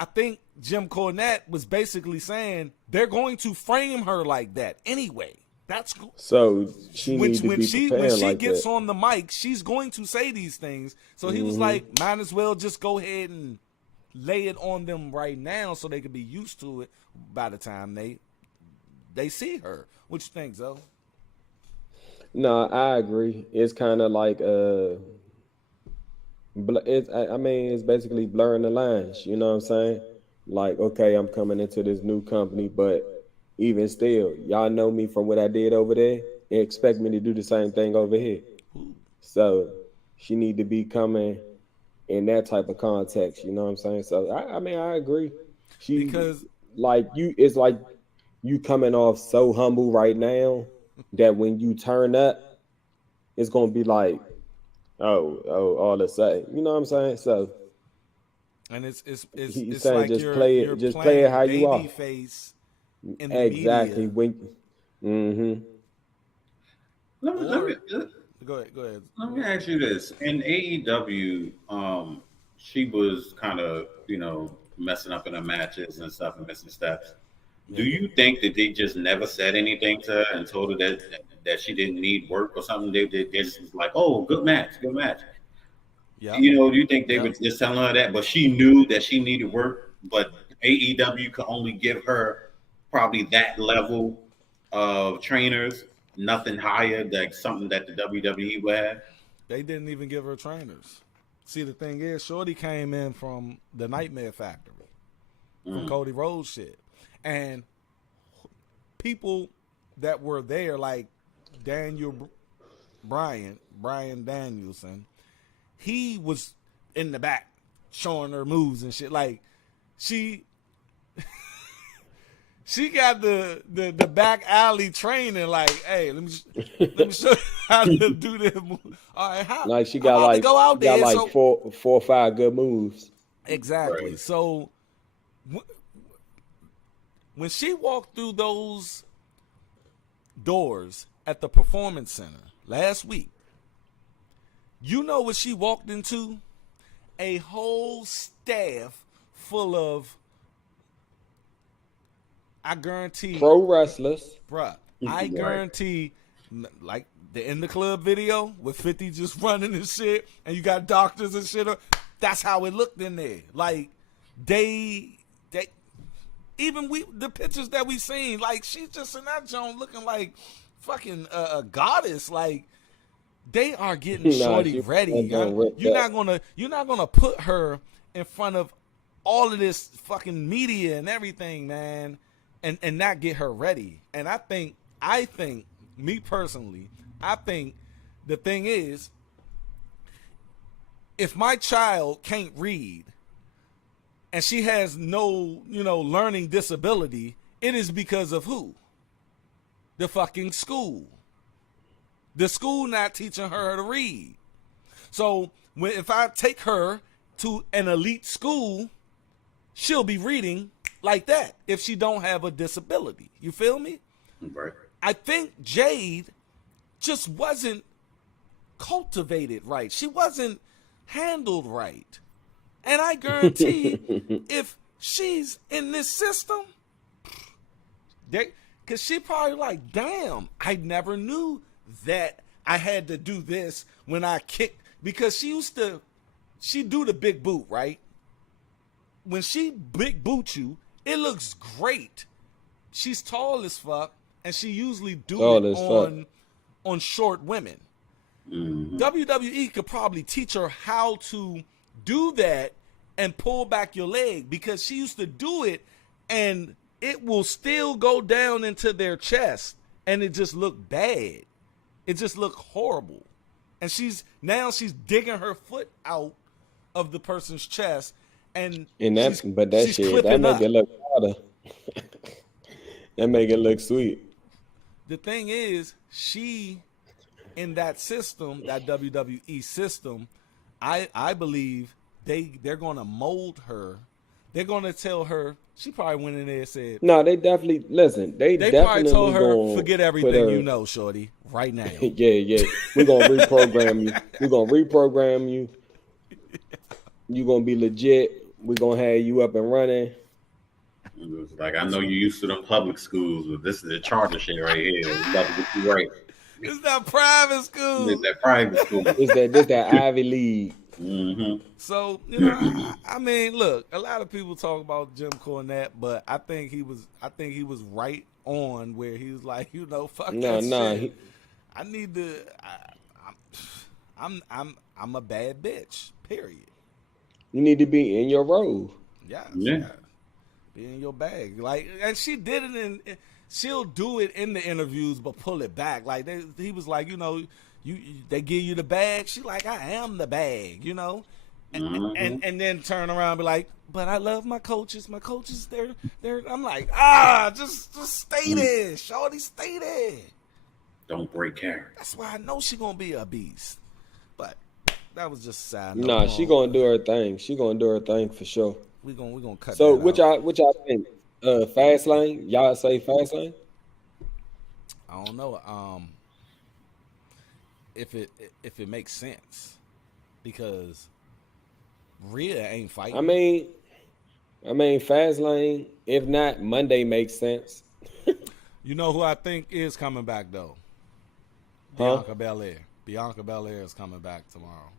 I think Jim Cornette was basically saying they're going to frame her like that anyway. That's So she when need to be she prepared like gets that. on the mic, she's going to say these things. So he was like, might as well just go ahead and lay it on them right now so they could be used to it by the time they see her. What you think, Zoe? No, I agree. It's kind of like it's basically blurring the lines. You know what I'm saying? Like, okay, I'm coming into this new company, but even still, y'all know me from what I did over there and expect me to do the same thing over here. So she need to be coming in that type of context. You know what I'm saying? So I agree. Because It's like you coming off so humble right now that when you turn up, it's gonna be like, oh, all the same. You know what I'm saying? So and it's he's it's saying like just play it how you are. face in the Exactly. media. Let me Go ahead. let me ask you this: in AEW, she was kind of messing up in her matches and stuff and missing steps. Do you think that they just never said anything to her and told her that she didn't need work or something? They just was like, "Oh, good match." Yeah. Do you think they were just telling her that, but she knew that she needed work, but AEW could only give her probably that level of trainers, nothing higher, like something that the WWE would have? They didn't even give her trainers. See, the thing is, Shorty came in from the Nightmare Factory, from Cody Rhodes shit. And people that were there, like Brian Danielson, he was in the back showing her moves and shit. Like, she got the back alley training. Like, hey, let me show you how to do this. All right, Like she got like go out there. got like four or five good moves. Exactly. Right. So when she walked through those doors at the Performance Center last week, you know what she walked into? A whole staff full of, I guarantee, Pro wrestlers. bruh, I Right. guarantee, like the In the Club video with 50 just running and shit, and you got doctors and shit. That's how it looked in there. Like, even the pictures that we seen, like she's just in that joint looking like fucking a goddess. Like they are getting shorty ready. You're not gonna put her in front of all of this fucking media and everything, man, and not get her ready. And I think me personally, I think the thing is, if my child can't read and she has no, learning disability, it is because of who? The fucking school. The school not teaching her to read. So if I take her to an elite school, she'll be reading like that if she don't have a disability. You feel me? Right. I think Jade just wasn't cultivated right. She wasn't handled right. And I guarantee if she's in this system, because she probably like, damn, I never knew that I had to do this when I kicked. Because she do the big boot, right? When she big boot you, it looks great. She's tall as fuck, and she usually do it on short women. Mm-hmm. WWE could probably teach her how to do that and pull back your leg, because she used to do it and it will still go down into their chest and it just looked bad. It just looked horrible. And she's digging her foot out of the person's chest that make it look harder. That make it look sweet. The thing is, she in that system, that WWE system, I believe they're going to mold her. They're going to tell her. She probably went in there and said, "No, they definitely listen." They probably told her, "Forget everything you know, shorty, right now." yeah. We're gonna reprogram you. We're gonna reprogram you. You're gonna be legit. We're gonna have you up and running. It was like, I know you used to them public schools, but this is the charter shit right here. We're about to get you right. It's that private school. It's that private school. This that Ivy League. Mm-hmm. So I mean, look, a lot of people talk about Jim Cornette, but I think he was right on where he was like, fuck that shit. I need to. I'm a bad bitch. Period. You need to be in your role. Yeah. Be in your bag. Like, and she did it she'll do it in the interviews, but pull it back. Like he was like, they give you the bag. She like, I am the bag, and then turn around and be like, but I love my coaches. My coaches, they're. I'm like, just stay there, shorty, stay there. Don't break character. That's why I know she gonna be a beast. But that was just sad. Nah, she gonna do her thing. She gonna do her thing for sure. We gonna cut. So which y'all think? Fastlane? Y'all say Fastlane? I don't know. If it makes sense, because Rhea ain't fighting. I mean, Fastlane. If not, Monday makes sense. You know who I think is coming back though? Bianca Belair. Bianca Belair is coming back tomorrow.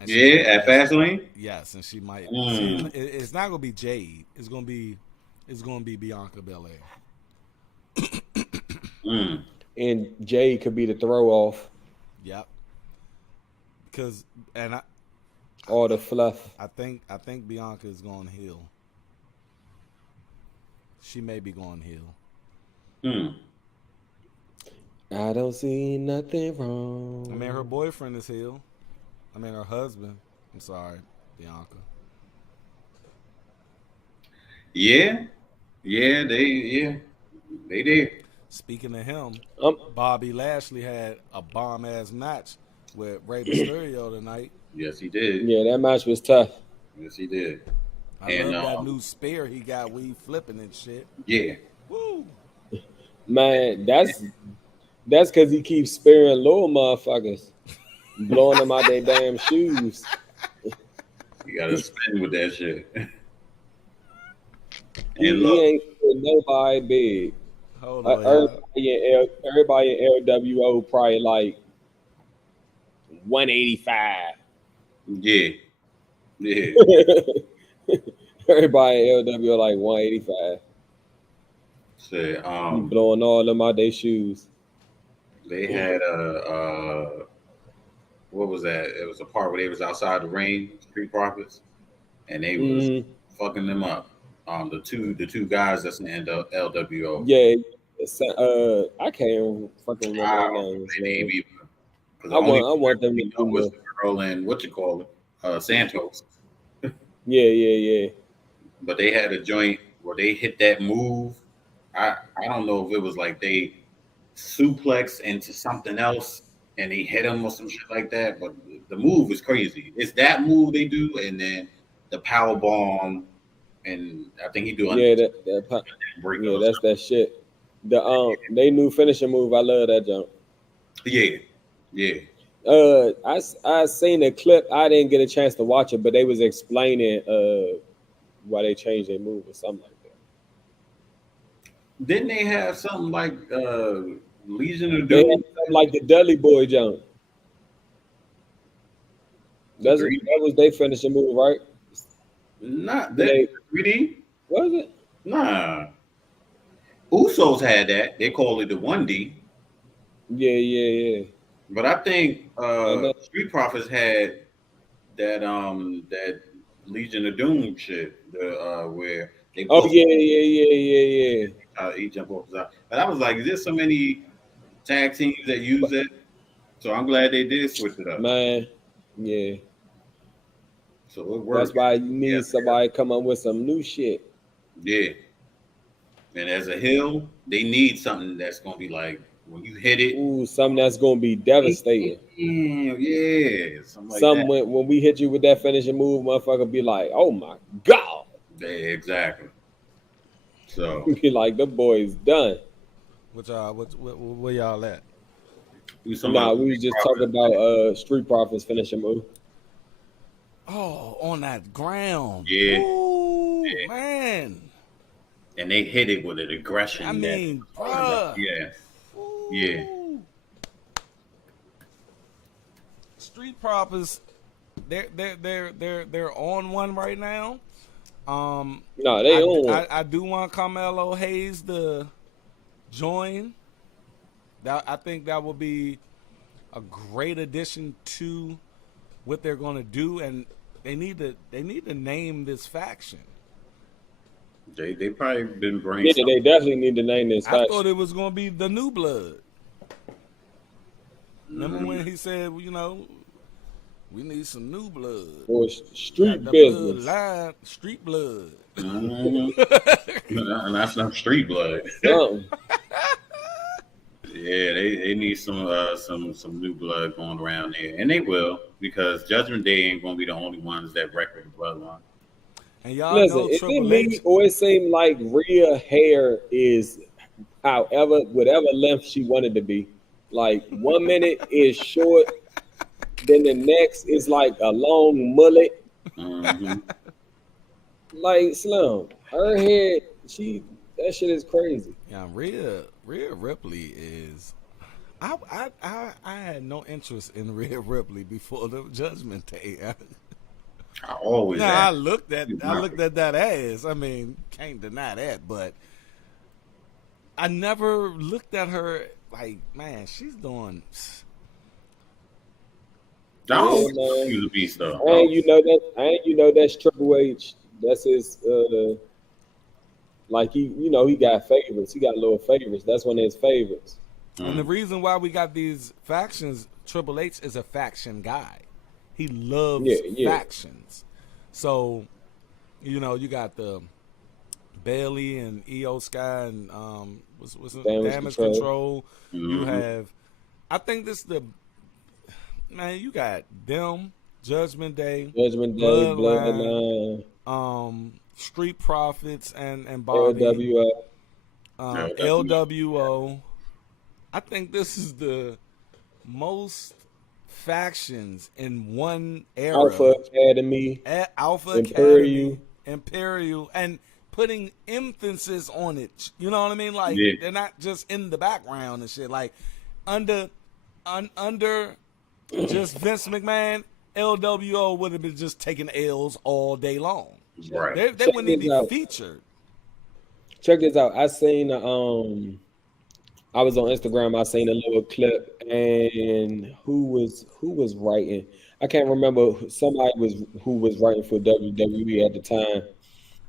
At Fastlane. Yes, and she might. It's not gonna be Jade. It's gonna be Bianca Belair. And Jade could be the throw off. Yep. All the fluff. I think Bianca is going heel. She may be going heel. I don't see nothing wrong. I mean, her boyfriend is heel. I mean, her husband. I'm sorry, Bianca. Yeah, they did. Speaking of him, Bobby Lashley had a bomb-ass match with Rey Mysterio tonight. Yes, he did. Yeah, that match was tough. Yes, he did. I love that new spear he got when he flipping and shit. Yeah. Woo. Man, that's because he keeps sparing little motherfuckers, blowing them out their damn shoes. You gotta spin with that shit. He ain't nobody big. Hold on. Everybody in LWO probably like 185. Yeah. Everybody at LWO like 185. Shit, You blowing all them out their shoes. they had what was that? It was a part where they was outside the ring, Street Profits, and they was fucking them up. The two guys that's in the LWO. Yeah, I can't fucking remember I their don't know names, their name man. either. Because I want them to know was do the girl and what you call it, Santos. yeah. But they had a joint where they hit that move. I don't know if it was like they suplex into something else and they hit him or some shit like that. But the move is crazy. It's that move they do, and then the power bomb, and I think he do Yeah, breaker. that's that shit. They new finishing move. I love that jump. Yeah. I seen a clip. I didn't get a chance to watch it, but they was explaining why they changed their move or something like that. Didn't they have something like Legion of They Doom? had something like the Dudley Boy jump. That was their finishing move, right? Not that 3D. Was it? Nah. Usos had that. They call it the 1D. Yeah. But I think Street Profits had that Legion of Doom shit. Where they yeah. He jump off the side. But I was like, is there so many tag teams that use it? So I'm glad they did switch it up. Man, yeah. So it worked. That's why you need somebody come up with some new shit. Yeah. And as a heel, they need something that's gonna be like when you hit it. Ooh, something that's gonna be devastating. Yeah. Something when we hit you with that finishing move, motherfucker be like, oh my God. Yeah, exactly. So be like, the boy's done. Where y'all at? We was just talking about Street Profits finishing move. Oh, on that ground. Yeah. Ooh, man. And they hit it with an aggression. I mean, bruh. Yeah. Ooh. Yeah. Street Profits, they're on one right now. No, they own. I do want Carmelo Hayes to join. I think that will be a great addition to what they're going to do, and they need to name this faction. They probably been brainstorming. Yeah, they definitely need to name this faction. I thought it was going to be the New Blood. Remember when he said, we need some new blood. Or street Blood business. line, street blood. And that's not street blood. Yeah, they need some new blood going around there, and they will, because Judgment Day ain't gonna be the only ones that record the bloodline. And y'all know is Triple it H. me or it seemed like Rhea hair is whatever length she wanted to be. Like 1 minute is short, then the next is like a long mullet. Mm-hmm. Like Slim, her hair, that shit is crazy. Yeah, Rhea Ripley is. I had no interest in Rhea Ripley before the Judgment Day. I always. I looked at that ass. I mean, can't deny that, but I never looked at her like, man, she's doing. She's a beast though. And you know that's Triple H. That's his. Like he got favorites. He got little favorites. That's one of his favorites. And the reason why we got these factions, Triple H is a faction guy. He loves factions. So, you got the Bailey and Io Sky and what's it? Damage Control. Mm-hmm. You have, I think this is you got them, Judgment Day, Bloodline, Street Profits and Bobby, LWO. I think this is the most factions in one era. Alpha Academy, Imperial, and putting emphasis on it. You know what I mean? Like they're not just in the background and shit. Like under just Vince McMahon, LWO would have been just taking L's all day long. Right. They Check wouldn't even this be out. featured. Check this out. I seen I was on Instagram. I seen a little clip, and who was writing? I can't remember. Somebody was who was writing for WWE at the time.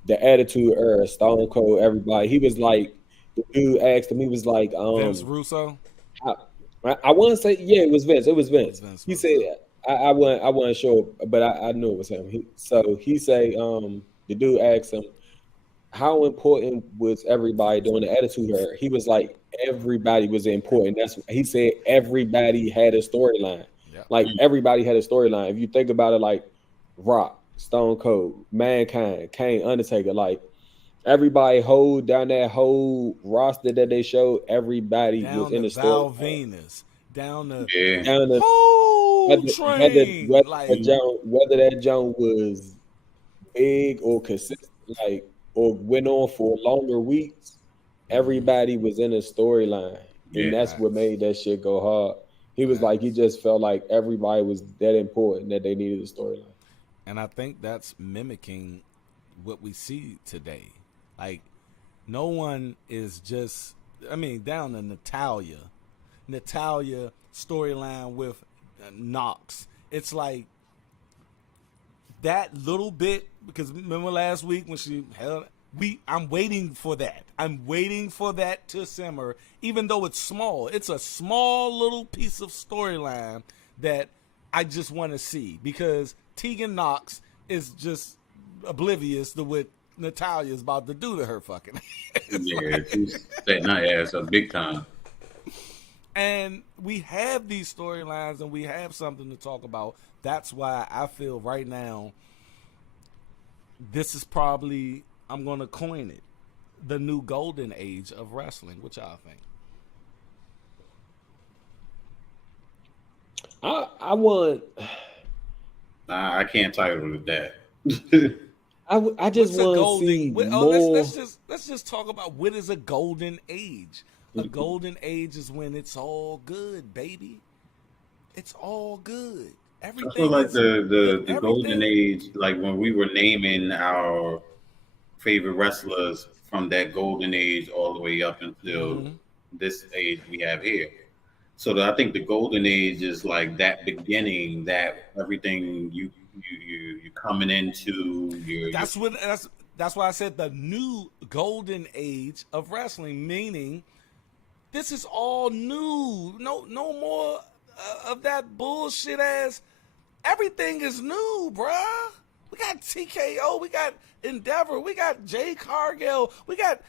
The Attitude Era, Stone Cold, everybody. He was like, the dude asked him. He was like, Vince Russo. I, I want to say, yeah, it was Vince. It was It was Vince. Vince He Russo. said, I wasn't sure, but I knew it was him. So he said, the dude asked him, how important was everybody during the Attitude Era? He was like, everybody was important. He said everybody had a storyline. Yeah. Like everybody had a storyline. If you think about it, like Rock, Stone Cold, Mankind, Kane, Undertaker, like everybody hold down that whole roster that they showed, everybody was Down in to the Val storyline. Venus. Down to Yeah. Down to Whole Train. Like, whether that Joan was big or consistent, like or went on for longer weeks, everybody was in a storyline, and Yeah. that's what facts. made that shit go hard. He was like, he just felt like everybody was that important that they needed a storyline. And I think that's mimicking what we see today. Like, no one is just, I mean, down to Natalia storyline with Knox. It's like that little bit, because remember last week when she held, I'm waiting for that. I'm waiting for that to simmer, even though it's small. It's a small little piece of storyline that I just want to see, because Tegan Knox is just oblivious to what Natalia is about to do to her fucking. Yeah, she's setting her ass up big time. And we have these storylines and we have something to talk about. That's why I feel right now this is probably, I'm going to coin it, the new golden age of wrestling. What y'all think? I want. Nah, I can't title it that. I just What's a want to golden? see let's more. let's just talk about what is a golden age. A golden age is when it's all good, baby. It's all good. Everything. I feel like is, the golden age, like when we were naming our favorite wrestlers from that golden age all the way up until this age we have here. So I think the golden age is like that beginning, that everything you coming into. That's why I said the new golden age of wrestling, meaning this is all new. No more of that bullshit ass. Everything is new, bruh. We got TKO, we got Endeavor, we got Jay Cargill, we got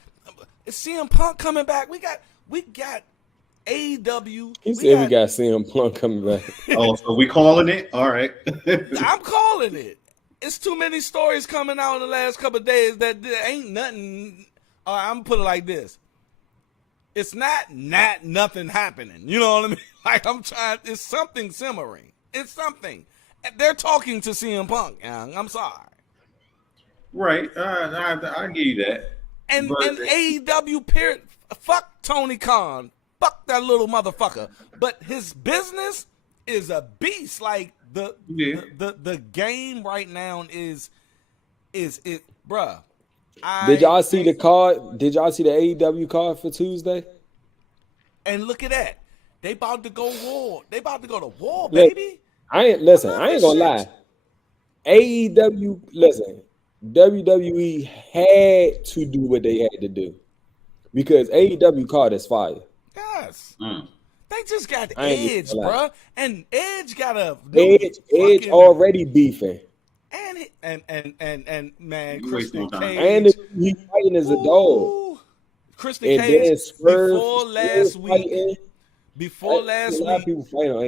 CM Punk coming back. We got AEW. He said we got CM Punk coming back. Oh, so we calling it? All right. I'm calling it. It's too many stories coming out in the last couple of days that there ain't nothing. I'm gonna put it like this. It's not nothing happening. You know what I mean? Like, it's something simmering. It's something. They're talking to CM Punk, young. I'm sorry. Right. I give you that. And AEW, period. Fuck Tony Khan. Fuck that little motherfucker. But his business is a beast. Like, the game right now is it, bruh. Did y'all see the card? Did y'all see the AEW card for Tuesday? And look at that. They about to go war. They about to go to war, baby. I ain't gonna lie. AEW, listen, WWE had to do what they had to do because AEW card is fire. Yes. They just got Edge, bruh. And Edge got Edge already beefing. And man, Christian Cage. And he fighting as a dog. Christian Cage before last week,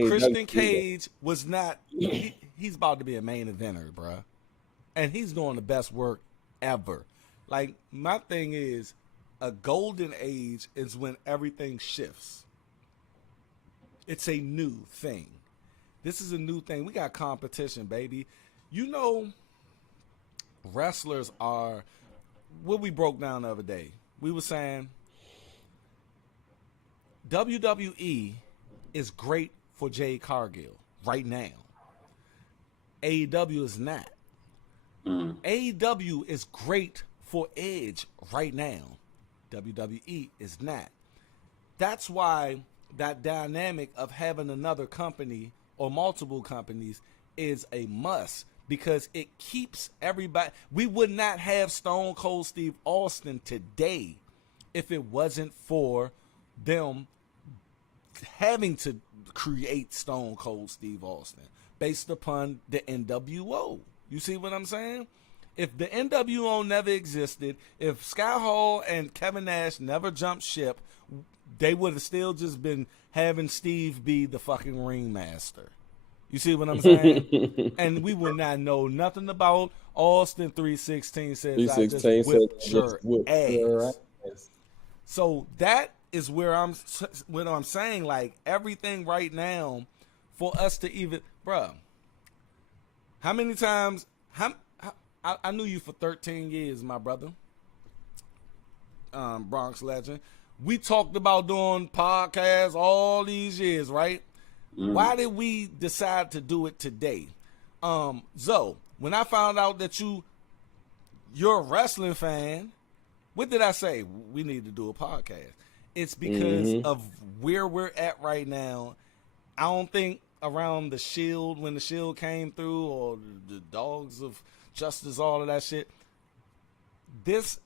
Christian Cage was not. He's about to be a main eventer, bruh. And he's doing the best work ever. Like, my thing is, a golden age is when everything shifts. It's a new thing. This is a new thing. We got competition, baby. You know, wrestlers are what we broke down the other day. We were saying WWE is great for Jay Cargill right now. AEW is not. AEW is great for Edge right now. WWE is not. That's why that dynamic of having another company or multiple companies is a must, because it keeps everybody. We would not have Stone Cold Steve Austin today if it wasn't for them having to create Stone Cold Steve Austin based upon the NWO. You see what I'm saying? If the NWO never existed, if Scott Hall and Kevin Nash never jumped ship, they would have still just been having Steve be the fucking ringmaster. You see what I'm saying? And we would not know nothing about Austin 316 says 316 I just said whipped your ass. ass. So that is where I'm saying, like, everything right now for us to even, bruh, how many times, I knew you for 13 years, my brother, Bronx legend. We talked about doing podcasts all these years, right? Why did we decide to do it today? Zoe, when I found out that you're a wrestling fan, what did I say? We need to do a podcast. It's because of where we're at right now. I don't think around the Shield, when the Shield came through, or the Dogs of Justice, all of that shit.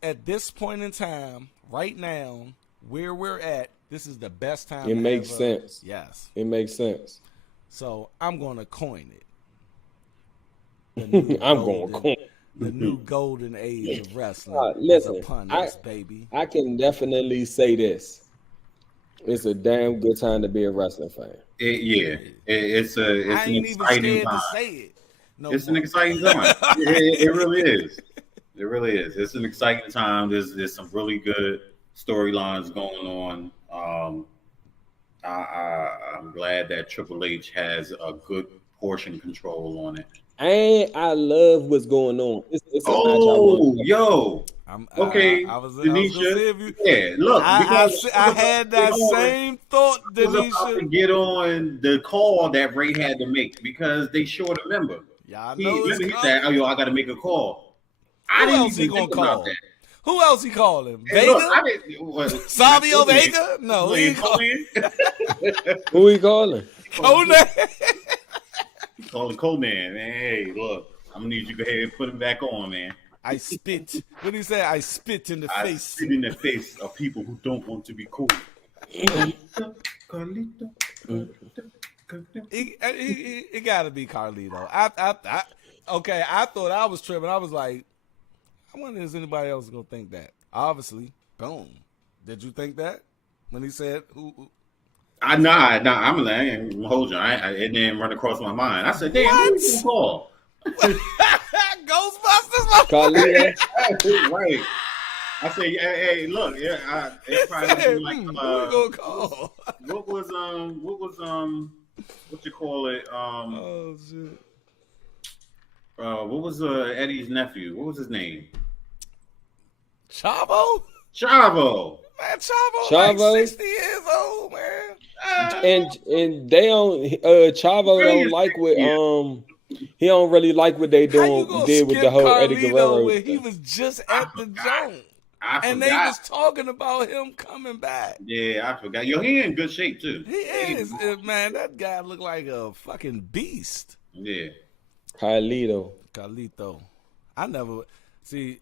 At this point in time, right now, where we're at, this is the best time. It makes sense. Yes. It makes sense. So I'm going to coin it. The new golden age of wrestling listen, is upon us, baby. I can definitely say this. It's a damn good time to be a wrestling fan. It's I an ain't even exciting scared time. to say it. No It's more. an exciting time. It really is. It really is. It's an exciting time. There's some really good storylines going on. I'm glad that Triple H has a good portion control on it. And I love what's going on. It's a match I want. Yo. Okay, I was Denisha. gonna say if you, Yeah, look. I had that same thought, I was about to Denisha. get on the call that Ray had to make because they short a member. Y'all know it's He coming. said, "Oh, yo, I got to make a call." I Who didn't else he even gonna think about call? that. Who else he calling? Hey, Vega? look, I didn't. Savio Vega? No, he ain't calling. Who he calling? Conan. Calling Conan, man. Hey, look, I'm gonna need you to go ahead and put him back on, man. I spit. What did he say? I spit in the I face. spit in the face of people who don't want to be cool. It gotta be Carlito. Okay, I thought I was tripping. I was like, I wonder if anybody else is gonna think that. Obviously, boom. Did you think that when he said who? I'm like, hold you. It didn't run across my mind. I said, damn, who you gonna call? Ghostbusters. Carlito. Right. I said, hey, look, yeah, it probably like, who we gonna call? what was what you call it? Oh shit. What was Eddie's nephew? What was his name? Chavo. Man, Chavo like 60 years old, man. And they don't Chavo don't like what he don't really like what they did with the whole Eddie Guerrero. Where he was just at the joint. And they was talking about him coming back. Yeah, I forgot. Yo, he in good shape too. He is, man. That guy looked like a fucking beast. Yeah. Carlito. I never see.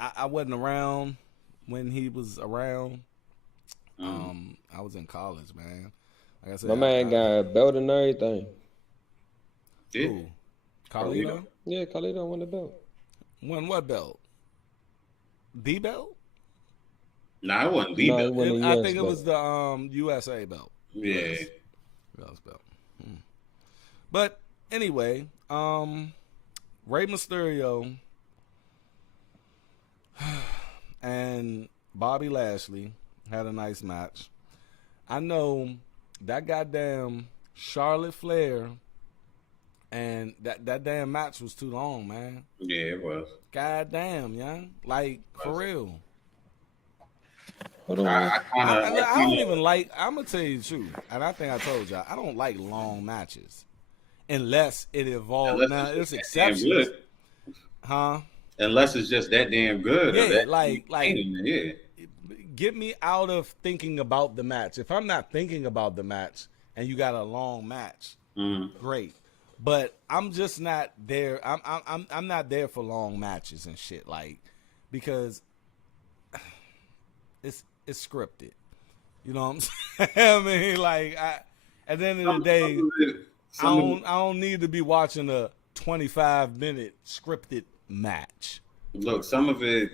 I wasn't around when he was around. I was in college, man. Like I said, My man got a belt and everything. Yeah. Who? Carlito? Yeah, Carlito won the belt. Won what belt? The belt? Nah, it wasn't the belt. I think it was the USA belt. Yeah. US belt. But anyway, Rey Mysterio and Bobby Lashley had a nice match. I know that goddamn Charlotte Flair and that damn match was too long, man. Yeah, it was. Goddamn, young. Like, for real. Hold on. I don't even like, I'm going to tell you the truth, and I think I told y'all, I don't like long matches unless it involves, now, there's exceptions. Huh? Unless it's just that damn good. Or Yeah, that like yeah. get me out of thinking about the match. If I'm not thinking about the match and you got a long match, great. But I'm just not there. I'm not there for long matches and shit, like, because it's scripted. You know what I'm saying? I mean, like, at the end of the day, I don't need to be watching a 25-minute scripted match. Look, some of it,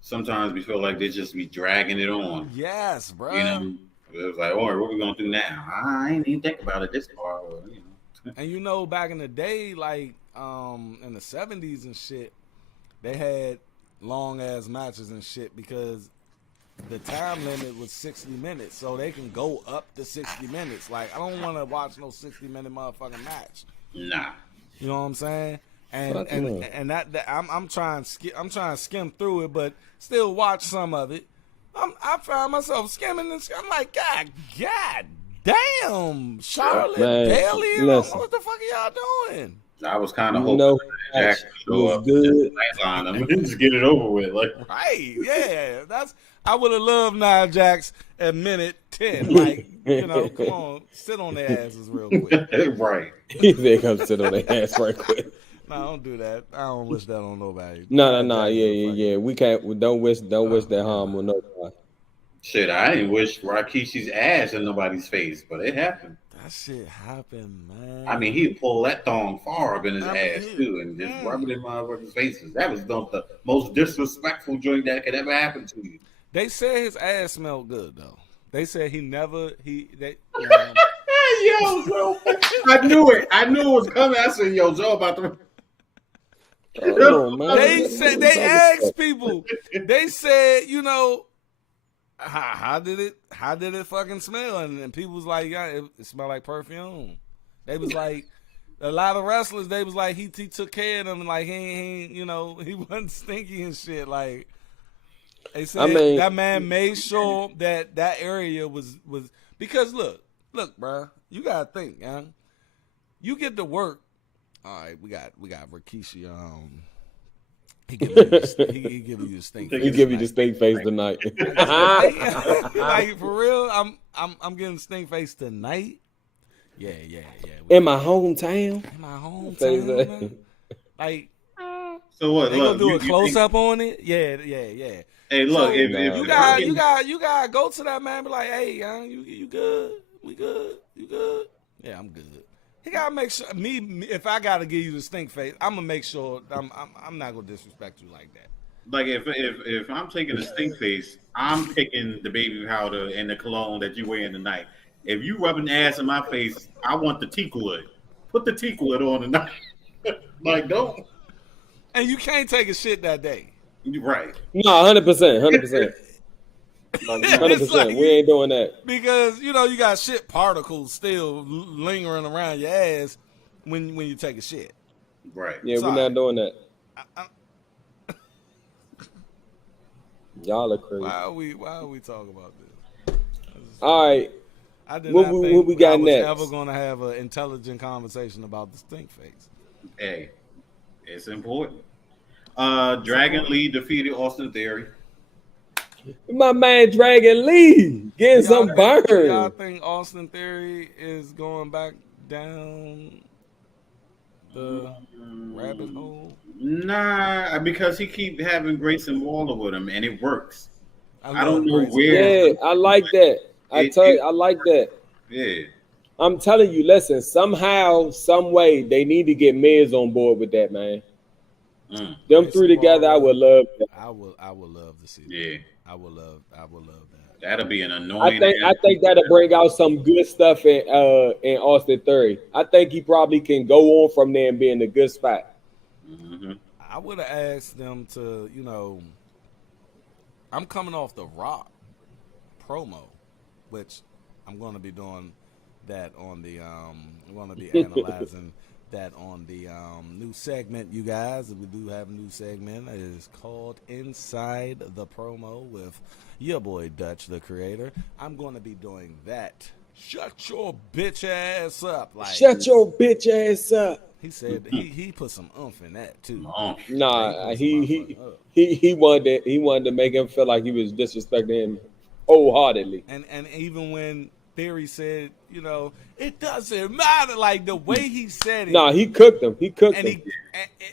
sometimes we feel like they just be dragging it on. Yes, bro. You know, it's like, all right, what we gonna do now? I ain't even think about it this far. You know. And you know, back in the day, like in the 70s and shit, they had long ass matches and shit because the time limit was 60 minutes, so they can go up to 60 minutes. Like, I don't want to watch no 60-minute motherfucking match. Nah. You know what I'm saying? And that I'm trying to skim through it, but still watch some of it. I found myself skimming this. I'm like, God damn, Charlotte, Bailey, what the fuck are y'all doing? I was kind of hoping Jack show up, good. Just get it over with. Like, right? Yeah, I would have loved Nia Jax at minute 10. Like, you know, come on, sit on their asses real quick. right? They come sit on their ass right quick. No, don't do that. I don't wish that on nobody. No. Yeah. We can't. We don't wish that harm on nobody. Shit, I didn't wish Rikishi's ass in nobody's face, but it happened. That shit happened, man. I mean, he'd pull that thong far up in his ass too, and just rub it in motherfuckers' faces. That was the most disrespectful joint that could ever happen to you. They said his ass smelled good though. They said he never Yo, Joe, I knew it. I knew it was coming. I said, "Yo, Joe, about to." Oh, man. They asked people. They said, you know, how did it fucking smell? And people was like, yeah, it smelled like perfume. They was like, a lot of wrestlers, they was like, he took care of them, and like he you know, he wasn't stinky and shit. Like, they said that man made sure that area was because look, bro, you gotta think, young. You get to work. All right, we got Rikishi. He give you the stink. He give you the stink face tonight. Like, for real, I'm getting stink face tonight. Yeah. In my hometown. Man. Like, so what? They gonna do a close up on it? Yeah. Hey, look, so if you gotta go to that man and be like, hey, young, you good? We good? You good? Yeah, I'm good. He gotta make sure if I gotta give you the stink face, I'm gonna make sure I'm not gonna disrespect you like that. Like if I'm taking a stink face, I'm picking the baby powder and the cologne that you wear in the night. If you rubbing ass in my face, I want the teak wood. Put the teak wood on tonight. Like, don't. And you can't take a shit that day. You're right. No, 100%. 100%. Like, we ain't doing that. Because, you know, you got shit particles still lingering around your ass when you take a shit. Right. Yeah, we're not doing that. Y'all are crazy. Why are we talking about this? All right. I did not think what we got I was next? ever going to have an intelligent conversation about the stink face. Hey, it's important. Dragon Lee defeated Austin Theory. My man Dragon Lee getting some burn. Y'all think Austin Theory is going back down the rabbit hole? Nah, because he keep having Grayson Waller with him, and it works. I don't know where. Yeah, I like that. I like that. Yeah. I'm telling you, listen, somehow, some way, they need to get Miz on board with that, man. Them three together, I would love that. I would love to see that. Yeah. I would love that. That'll be an annoying. I think that'll bring out some good stuff in Austin Theory. I think he probably can go on from there and be in a good spot. Mm-hmm. I would have asked them to, you know, I'm coming off the Rock promo, which I'm going to be doing that on the I'm going to be analyzing that on the new segment, you guys. We do have a new segment. It is called Inside the Promo with your boy Dutch, the creator. I'm going to be doing that. Shut your bitch ass up. Like, shut your bitch ass up. He said he put some oomph in that too. Nah, He he wanted to make him feel like he was disrespecting him wholeheartedly. And even when Theory said, you know, it doesn't matter, like the way he said it. Nah, he cooked him.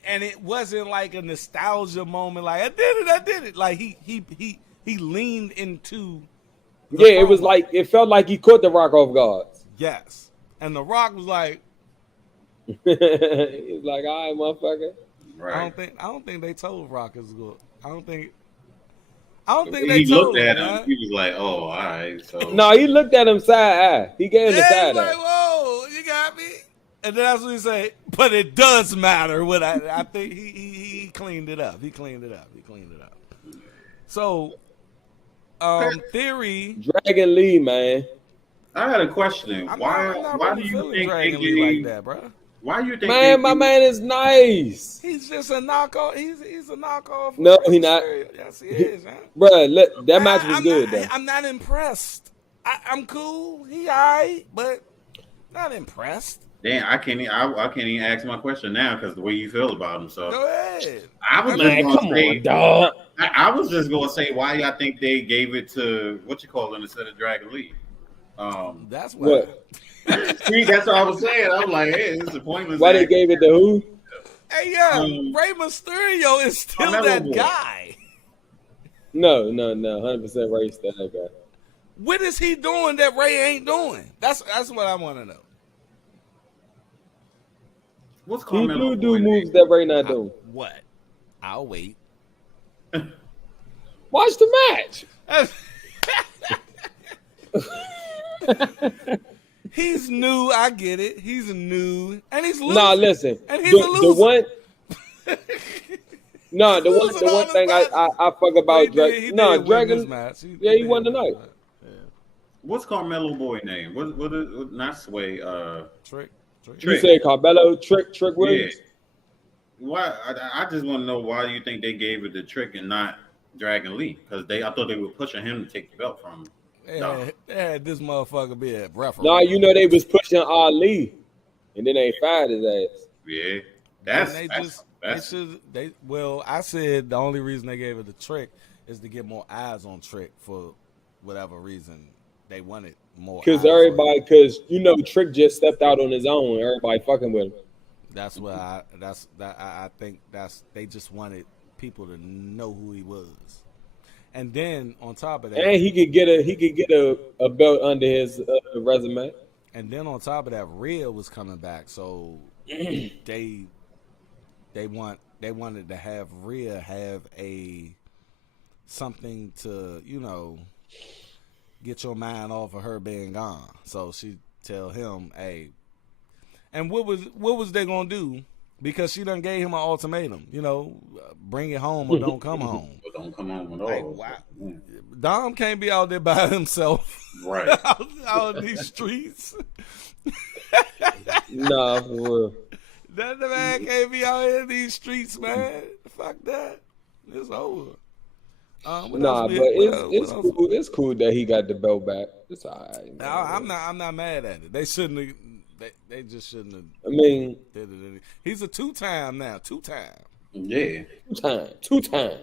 And it wasn't like a nostalgia moment. Like I did it. Like he leaned into. Yeah, it was like it felt like he caught the Rock off guard. Yes, and the Rock was like, he was like, all right, motherfucker. Right. I don't think they told Rock it was good. I don't think they He told looked at him. him. He was like, "Oh, all right." So No, he looked at him side eye. He gave him the side like, eye. whoa, you got me. And then that's what he said. But it does matter. What I think he cleaned it up. He cleaned it up. So, Theory. Dragon Lee, man. I had a question. I'm Why not do really you feeling think Dragon they Lee like gave? that, bro? Why do you think? Man, my man is nice. He's just a knockoff. He's a knockoff. No, he not. Yes, he is, man. Bruh, look, that match was good, though. I'm not impressed. I'm cool. He alright, but not impressed. Damn, I can't even ask my question now because the way you feel about him. So Go ahead. I was Man, just come gonna say, on, dog. I was just gonna say why y'all think they gave it to what you call it instead of Dragon Lee. That's why. What? See, that's what I was saying. I'm like, hey, this is a pointless. Why they gave it to who? Hey, yo, Rey Mysterio is still that Boy. guy. No, 100% race that guy. What is he doing that Ray ain't doing? That's what I want to know. What's He Carmelo do Boy moves name? that Ray not doing. What? I'll wait. Watch the match. He's new. I get it. He's new, and he's losing. Nah, listen. And he's a loser. The one thing I fuck about Dragon. No, Dragon. He won tonight. What's Carmelo Boy name? What is not Sway? Trick. You say Carmelo Trick Williams? Yeah. Why? I just want to know why you think they gave it to Trick and not Dragon Lee? Because I thought they were pushing him to take the belt from him. They had this motherfucker be a referee. Nah, you know they was pushing Ali, and then they fired his ass. Yeah, Well, I said the only reason they gave it to Trick is to get more eyes on Trick for whatever reason they wanted more. Because Trick just stepped out on his own. Everybody fucking with him. That's what I think they just wanted people to know who he was. And then on top of that, and he could get a belt under his resume. And then on top of that, Rhea was coming back, so they wanted to have Rhea have something to get your mind off of her being gone. So she tell him, hey, and what was they gonna do? Because she done gave him an ultimatum, bring it home or don't come home. But don't come home at all. Like, wow. Dom can't be out there by himself, right? out in these streets. Nah, for real. That man can't be out here in these streets, man. Fuck that. It's over. But it's cool. It's cool that he got the belt back. It's all right. I'm not mad at it. They shouldn't have. They just shouldn't have. I mean, did it. He's a two-time now. Two-time. Yeah. Two-time.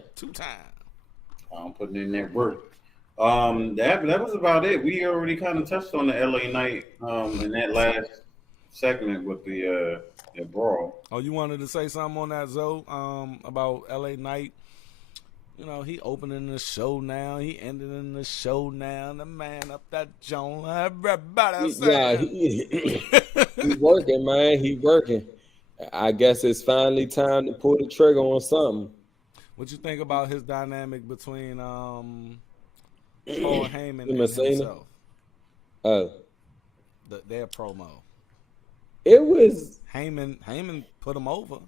I'm putting in that work. That was about it. We already kind of touched on the LA Knight in that last segment with the brawl. Oh, you wanted to say something on that, Zoe? About LA Knight. He opening the show now. He ended in the show now. The man up that joint. Everybody saying. He working, man. He working. I guess it's finally time to pull the trigger on something. What you think about his dynamic between Paul Heyman and Cena? himself? Oh. Their promo. It was Heyman put him over.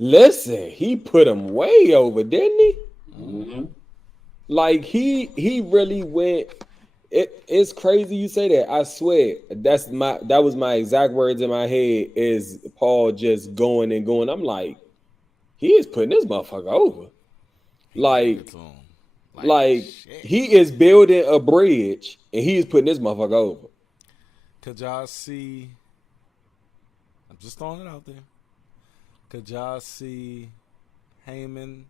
Listen, he put him way over, didn't he? Mm-hmm. Like he really went. It's crazy you say that. I swear that was my exact words in my head. Is Paul just going and going? I'm like, he is putting this motherfucker over. Like he is building a bridge and he is putting this motherfucker over. Could y'all see I'm just throwing it out there. Could y'all see Heyman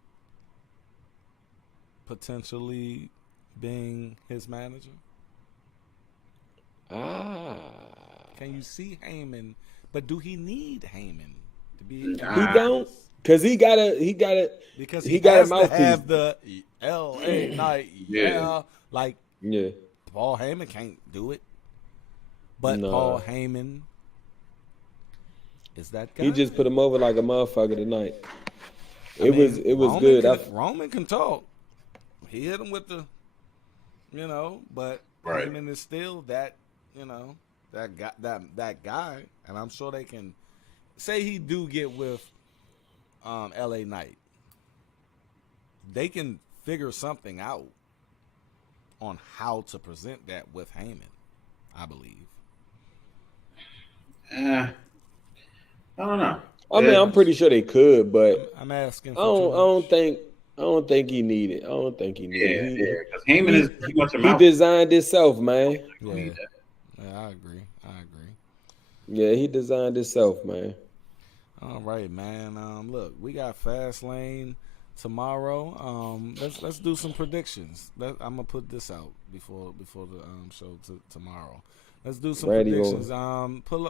potentially being his manager? Can you see Heyman? But do he need Heyman to be? He don't, because he got because he he got a has to mouthpiece. have the L.A. Night, Yeah. like Yeah. Paul Heyman can't do it, but No. Paul Heyman is that guy. He just put him over like a motherfucker tonight. I It mean, was Roman good. Roman can talk. He hit him with the, but Right. Heyman is still that, that guy, that guy, and I'm sure they can say he do get with L.A. Knight. They can figure something out on how to present that with Heyman, I believe. I don't know. I mean, I'm pretty sure they could, but I'm asking. I don't think he needed. I don't think he needed. Yeah, because Heyman is pretty much a He mouth. designed himself, man. Yeah, I agree. Yeah, he designed himself, man. All right, man. Look, we got Fastlane tomorrow. Let's do some predictions. I'm gonna put this out before the show tomorrow. Let's do some predictions. Pull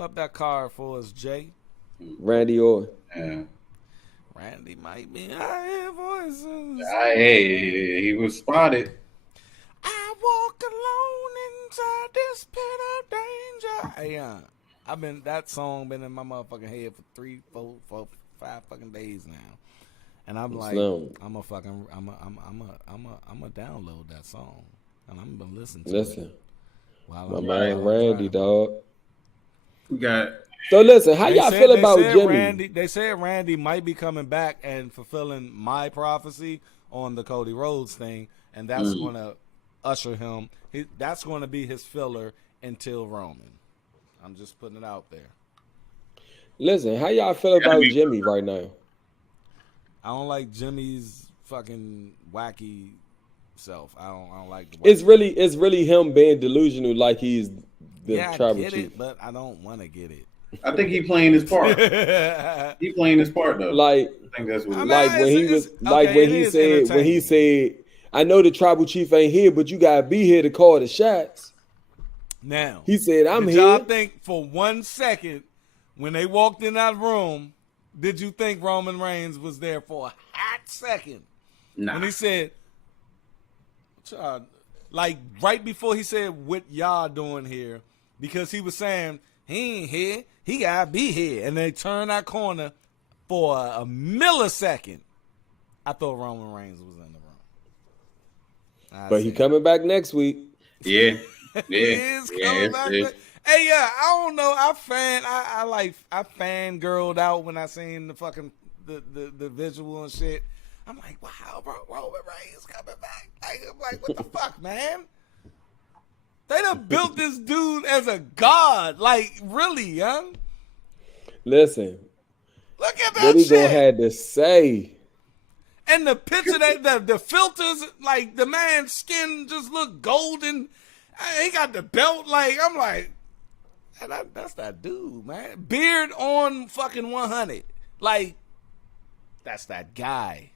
up that card for us, Jay. Randy Orton. Yeah. Randy might be. I hear voices. Hey, he was spotted. I walk alone inside this pit of danger. Hey, that song been in my motherfucking head for 3, 4, 5 fucking days now, and I'm like, I'm a download that song, and I'm gonna listen to it. My man Randy, dog. We got. So listen, how y'all feel about Jimmy? They said Randy might be coming back and fulfilling my prophecy on the Cody Rhodes thing, and that's going to usher him. That's going to be his filler until Roman. I'm just putting it out there. Listen, how y'all feel about Jimmy right now? I don't like Jimmy's fucking wacky self. I don't like the It's really him being delusional, like he's the tribal I get chief. it, but I don't want to get it. I think he playing his part. He playing his part though. Like, I think that's what. When he said, "I know the tribal chief ain't here, but you gotta be here to call the shots." Now he said, "I'm did here." Y'all think for 1 second when they walked in that room, did you think Roman Reigns was there for a hot second? Nah. When he said, like right before he said, "What y'all doing here?" Because he was saying he ain't here. He gotta be here, and they turned that corner for a millisecond. I thought Roman Reigns was in the room. But he coming back next week. Yeah, He is coming back. Hey, I don't know. I fangirled out when I seen the fucking the visual and shit. I'm like, wow, bro, Roman Reigns coming back. I'm like, what the fuck, man? They done built this dude as a god. Like, really, young? Listen. Look at that what he shit. Gonna have to say. And the picture, the filters, like, the man's skin just look golden. He got the belt. Like, I'm like, that's that dude, man. Beard on fucking 100. Like, that's that guy.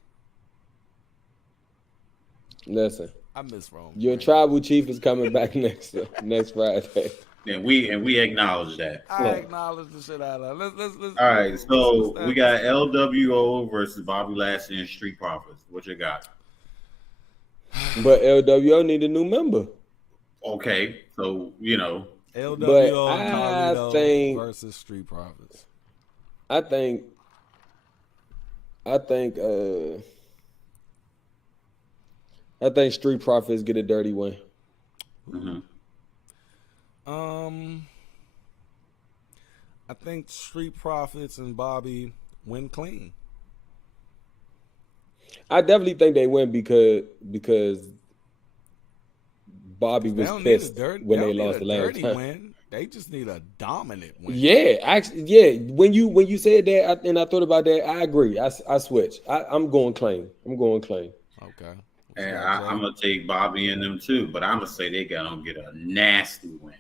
Listen. I miss Roman. Your tribal chief is coming back next Friday. And we acknowledge that. I acknowledge the shit out of it. Let's all right, so we got LWO versus Bobby Lashley and Street Profits. What you got? But LWO need a new member. Okay, so LWO I think versus Street Profits. I think Street Profits get a dirty win. Mm-hmm. I think Street Profits and Bobby win clean. I definitely think they win because Bobby was pissed when they lost the last time. Win. They just need a dominant win. Yeah, actually, yeah. When you said that, and I thought about that, I agree. I switch. I'm going clean. Okay. And I'm gonna take Bobby and them too, but I'm gonna say they gonna get a nasty win.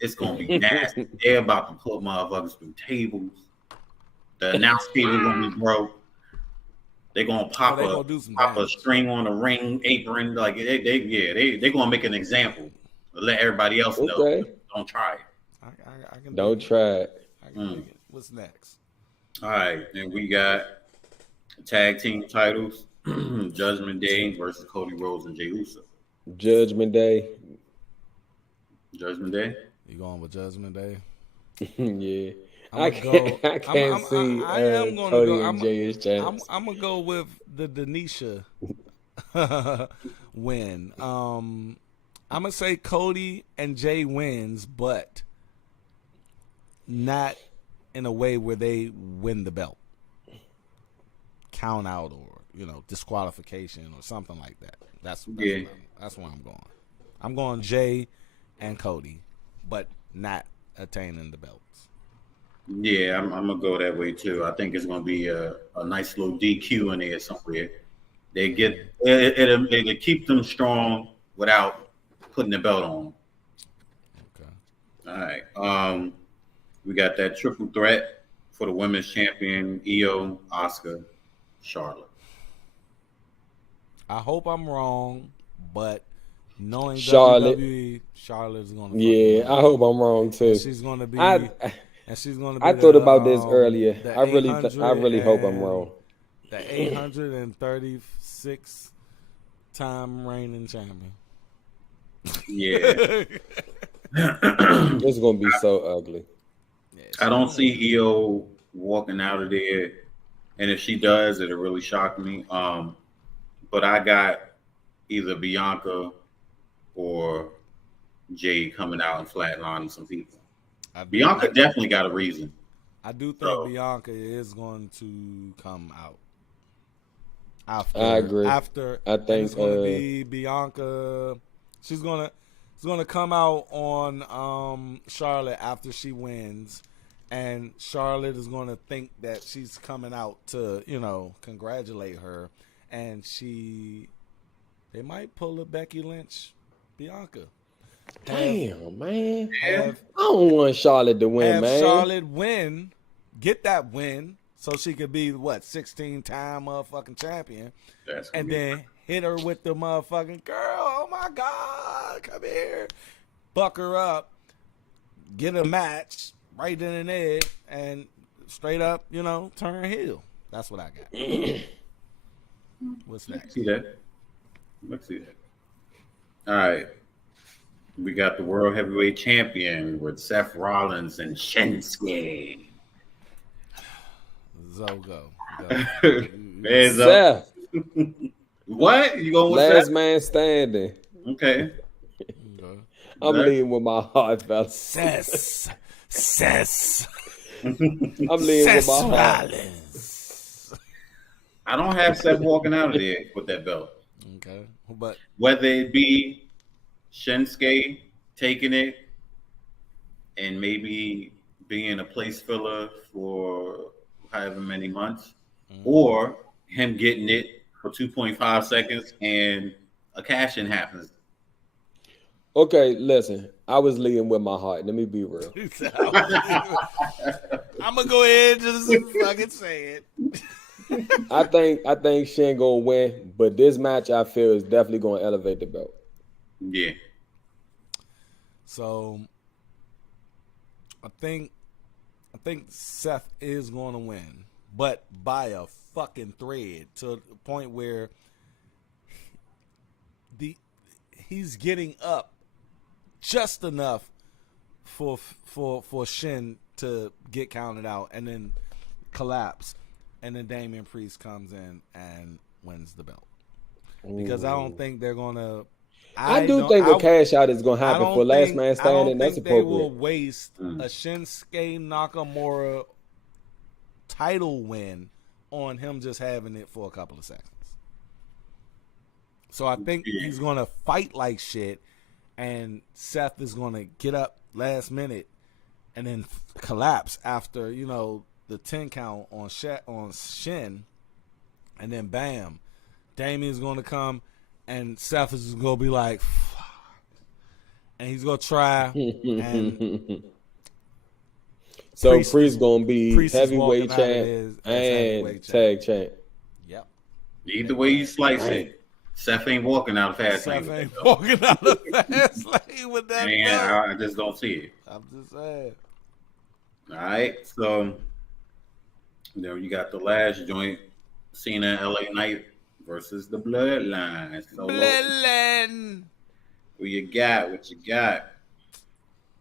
It's gonna be nasty. They're about to put motherfuckers through tables. The announce table gonna be broke. They're gonna pop a string on the ring apron. Like they gonna make an example. Let everybody else know. Don't try it. I can don't try it. What's next? All right, then we got tag team titles. Judgment Day versus Cody Rhodes and Jey Uso. Judgment Day. Judgment Day. You going with Judgment Day? Yeah. I can't see Cody and Jey as champs. I'm gonna go with the Denisha win. I'm gonna say Cody and Jey wins, but not in a way where they win the belt, count out, or disqualification or something like that. That's where I'm going. I'm going Jey and Cody, but not attaining the belts. Yeah, I'm gonna go that way too. I think it's gonna be a nice little DQ in there somewhere. They get it'll keep them strong without putting the belt on. Okay. All right. We got that triple threat for the women's champion: Io, Asuka, Charlotte. I hope I'm wrong, but knowing Charlotte, WWE, Charlotte's gonna. Yeah, I hope I'm wrong too. And she's gonna be. I thought about this earlier. I really hope I'm wrong. The 836 time reigning champion. Yeah. It's gonna be so ugly. I don't see Io walking out of there, and if she does, it'll really shock me. But I got either Bianca or Jey coming out and flatlining some people. Bianca definitely got a reason. I do think Bianca is going to come out. I agree. I think it's going to be Bianca. It's going to come out on Charlotte after she wins, and Charlotte is going to think that she's coming out to congratulate her, and they might pull a Becky Lynch, Bianca. Damn, man. I don't want Charlotte to win, man. Charlotte win, get that win, so she could be 16-time motherfucking champion, and then hit her with the motherfucking girl. Oh my God, come here, buck her up, get a match right then and there, and straight up, turn heel. That's what I got. What's next? Let's see that. All right. We got the World Heavyweight Champion with Seth Rollins and Shinsuke. Zogo. Seth. What? You going with last Seth? Man standing. Okay. I'm leading with my heart, fellas. Seth. I'm leading with my heart. I don't have Seth walking out of there with that belt. Okay. But whether it be Shinsuke taking it and maybe being a place filler for however many months, or him getting it for 2.5 seconds and a cash-in happens. Okay, listen. I was leading with my heart. Let me be real. I'm gonna go ahead and just fucking say it. I think Shin gonna win, but this match I feel is definitely gonna elevate the belt. Yeah. So I think Seth is gonna win, but by a fucking thread, to the point where he's getting up just enough for Shin to get counted out and then collapse, and then Damian Priest comes in and wins the belt. Because I don't think they're gonna. I do think a cash out is gonna happen for last man standing. That's appropriate. They will waste a Shinsuke Nakamura title win on him just having it for a couple of seconds. So I think he's gonna fight like shit, and Seth is gonna get up last minute and then collapse after the 10 count on Shin, and then bam, Damian's gonna come and Seth is gonna be like, fuck. and he's gonna try. And So Priest Priest gonna be Priest is heavyweight walking out of champ his and heavyweight tag champ. Yep. Either way you slice Right. it, Seth ain't walking out fast Seth lane. ain't walking out of fast lane with that And belt. I just don't see it. I'm just saying. All right, so you got the last joint, Cena LA Knight versus the Bloodline. So Bloodline. who you got? What you got?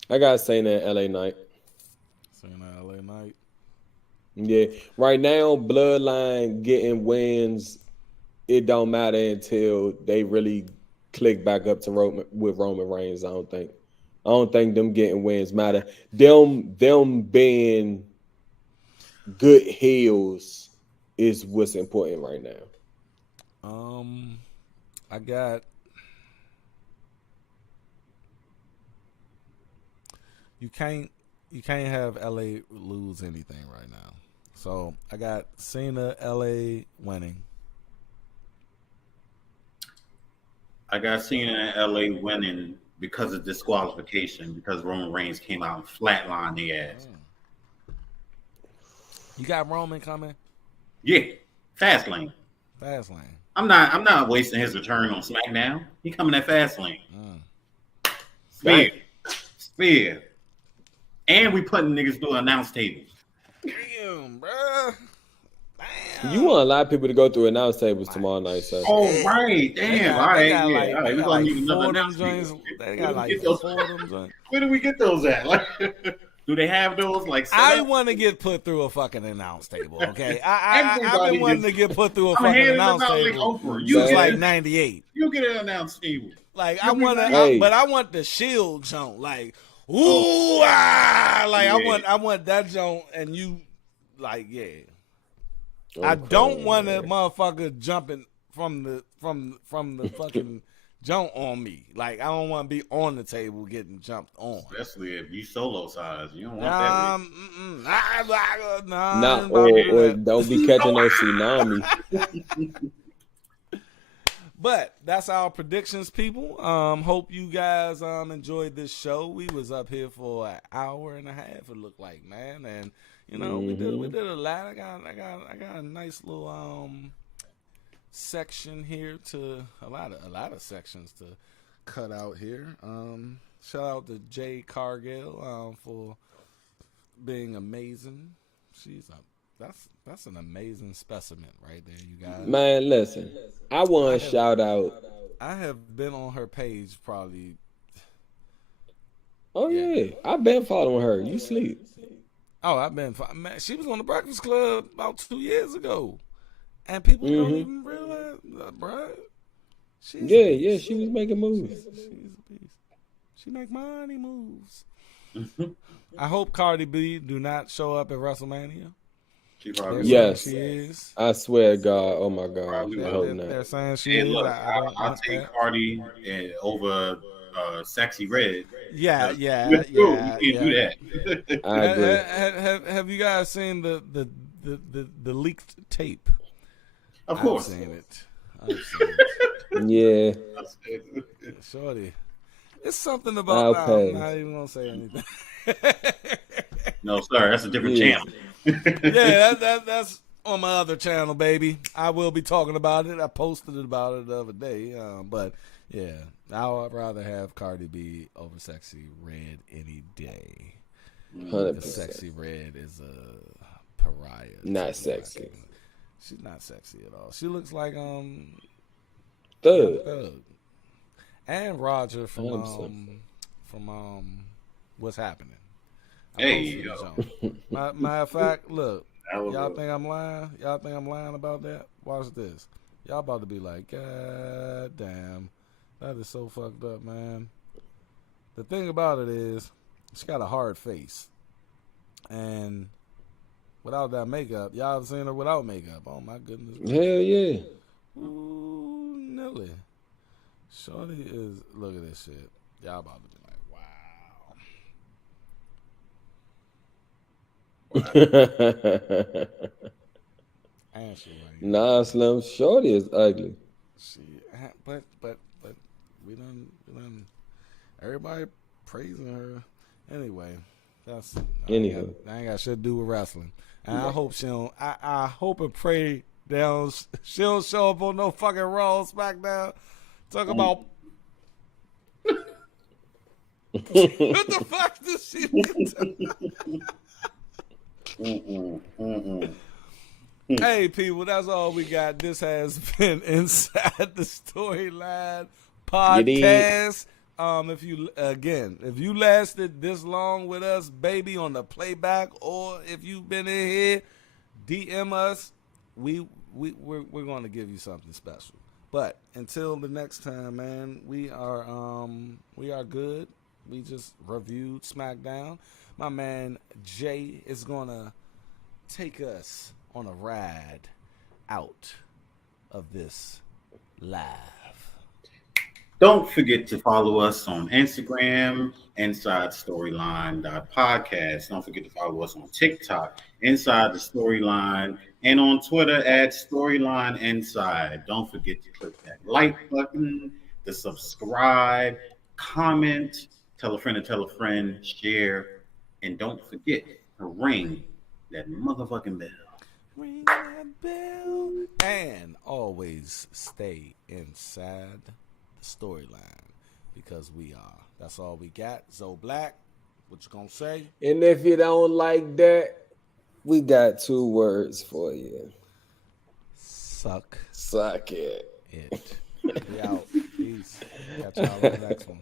I gotta say that LA Knight. Cena LA Knight. Yeah. Right now, Bloodline getting wins. It don't matter until they really click back up to with Roman Reigns. I don't think them getting wins matter. Them being good heels is what's important right now. I got. You can't have LA lose anything right now. So I got Cena LA winning. I got Cena in LA winning because of disqualification, because Roman Reigns came out and flatlined the ass. You got Roman coming? Yeah, fast lane. Fast lane. I'm not wasting his return on SmackDown. He coming at fast lane. Spear. And we putting niggas through announce tables. Damn, bruh. Damn. You want a lot of people to go through announce tables tomorrow night, so. Oh, right. Damn. All right. All We're going to need another announce joints. table. They got like 4 of them joints. Where do we get those at? Like, do they have those? Like, I want to get put through a fucking announce table, okay? I've been wanting to get put through a fucking announce table since like 98. You get an announce table. Like, I want to, but I want the Shield joint. Like, ooh, like I want that joint, and you, like, yeah. Okay, I don't want a motherfucker jumping from the fucking jump on me. Like, I don't want to be on the table getting jumped on. Especially if you solo size, you don't want that. Nah, or don't be catching no tsunami. But that's our predictions, people. Hope you guys enjoyed this show. We was up here for an hour and a half. It looked like, man, and you know we did a lot. I got a nice little section here to a lot of sections to cut out here. Shout out to Jay Cargill for being amazing. That's an amazing specimen right there, you guys. Man, listen, I want to shout out. I have been on her page probably. Oh yeah, I've been following her. You sleep. Oh, man, she was on the Breakfast Club about 2 years ago, and people don't even realize, bro. Yeah, she was making moves. She's a beast. She make money moves. I hope Cardi B do not show up at WrestleMania. Yes, she is. I swear to God. Oh my God, I hope not. They're saying she is. Look, I'll take that. Cardi over Sexy Red. Yeah. You can't do that. I agree. Have you guys seen the leaked tape? Of course. I've seen it. Yeah. Shorty. It's something about I'm not even gonna say anything. No, sir, that's a different channel. Yeah, that's on my other channel, baby. I will be talking about it. I posted about it the other day. But yeah, I'd rather have Cardi B over Sexy Red any day. 100%. Sexy Red is a pariah. Not sexy. She's not sexy at all. She looks like Thug. And Roger from What's Happening. Hey, matter of fact, look, y'all think I'm lying? Y'all think I'm lying about that? Watch this. Y'all about to be like, God damn, that is so fucked up, man. The thing about it is, she got a hard face, and without that makeup, y'all have seen her without makeup. Oh my goodness. Hell yeah. Ooh, Nelly. Shorty is. Look at this shit. Y'all about to be like, and she like, nah, Slim, Shorty is ugly. but we done everybody praising her. Anyway, that's Anyhow. I ain't got shit to do with wrestling. And I hope she don't. I hope and pray she don't show up on no fucking Raw, SmackDown. Talk about what the fuck does she do? Hey, people, that's all we got. This has been Inside the Storyline podcast. If you lasted this long with us, baby, on the playback, or if you've been in here, DM us. We're going to give you something special. But until the next time, man, we are good. We just reviewed SmackDown. My man Jay is going to take us on a ride out of this live. Don't forget to follow us on Instagram, InsideStoryline.podcast. Don't forget to follow us on TikTok, Inside the Storyline, and on Twitter at Storyline Inside. Don't forget to click that like button, the subscribe, comment, tell a friend, share, and don't forget to ring that motherfucking bell. Ring that bell. And always stay inside the storyline, because we are. That's all we got. Zoe Black, what you gonna say? And if you don't like that, we got 2 words for you. Suck it. We out. Peace. Catch y'all on the next one.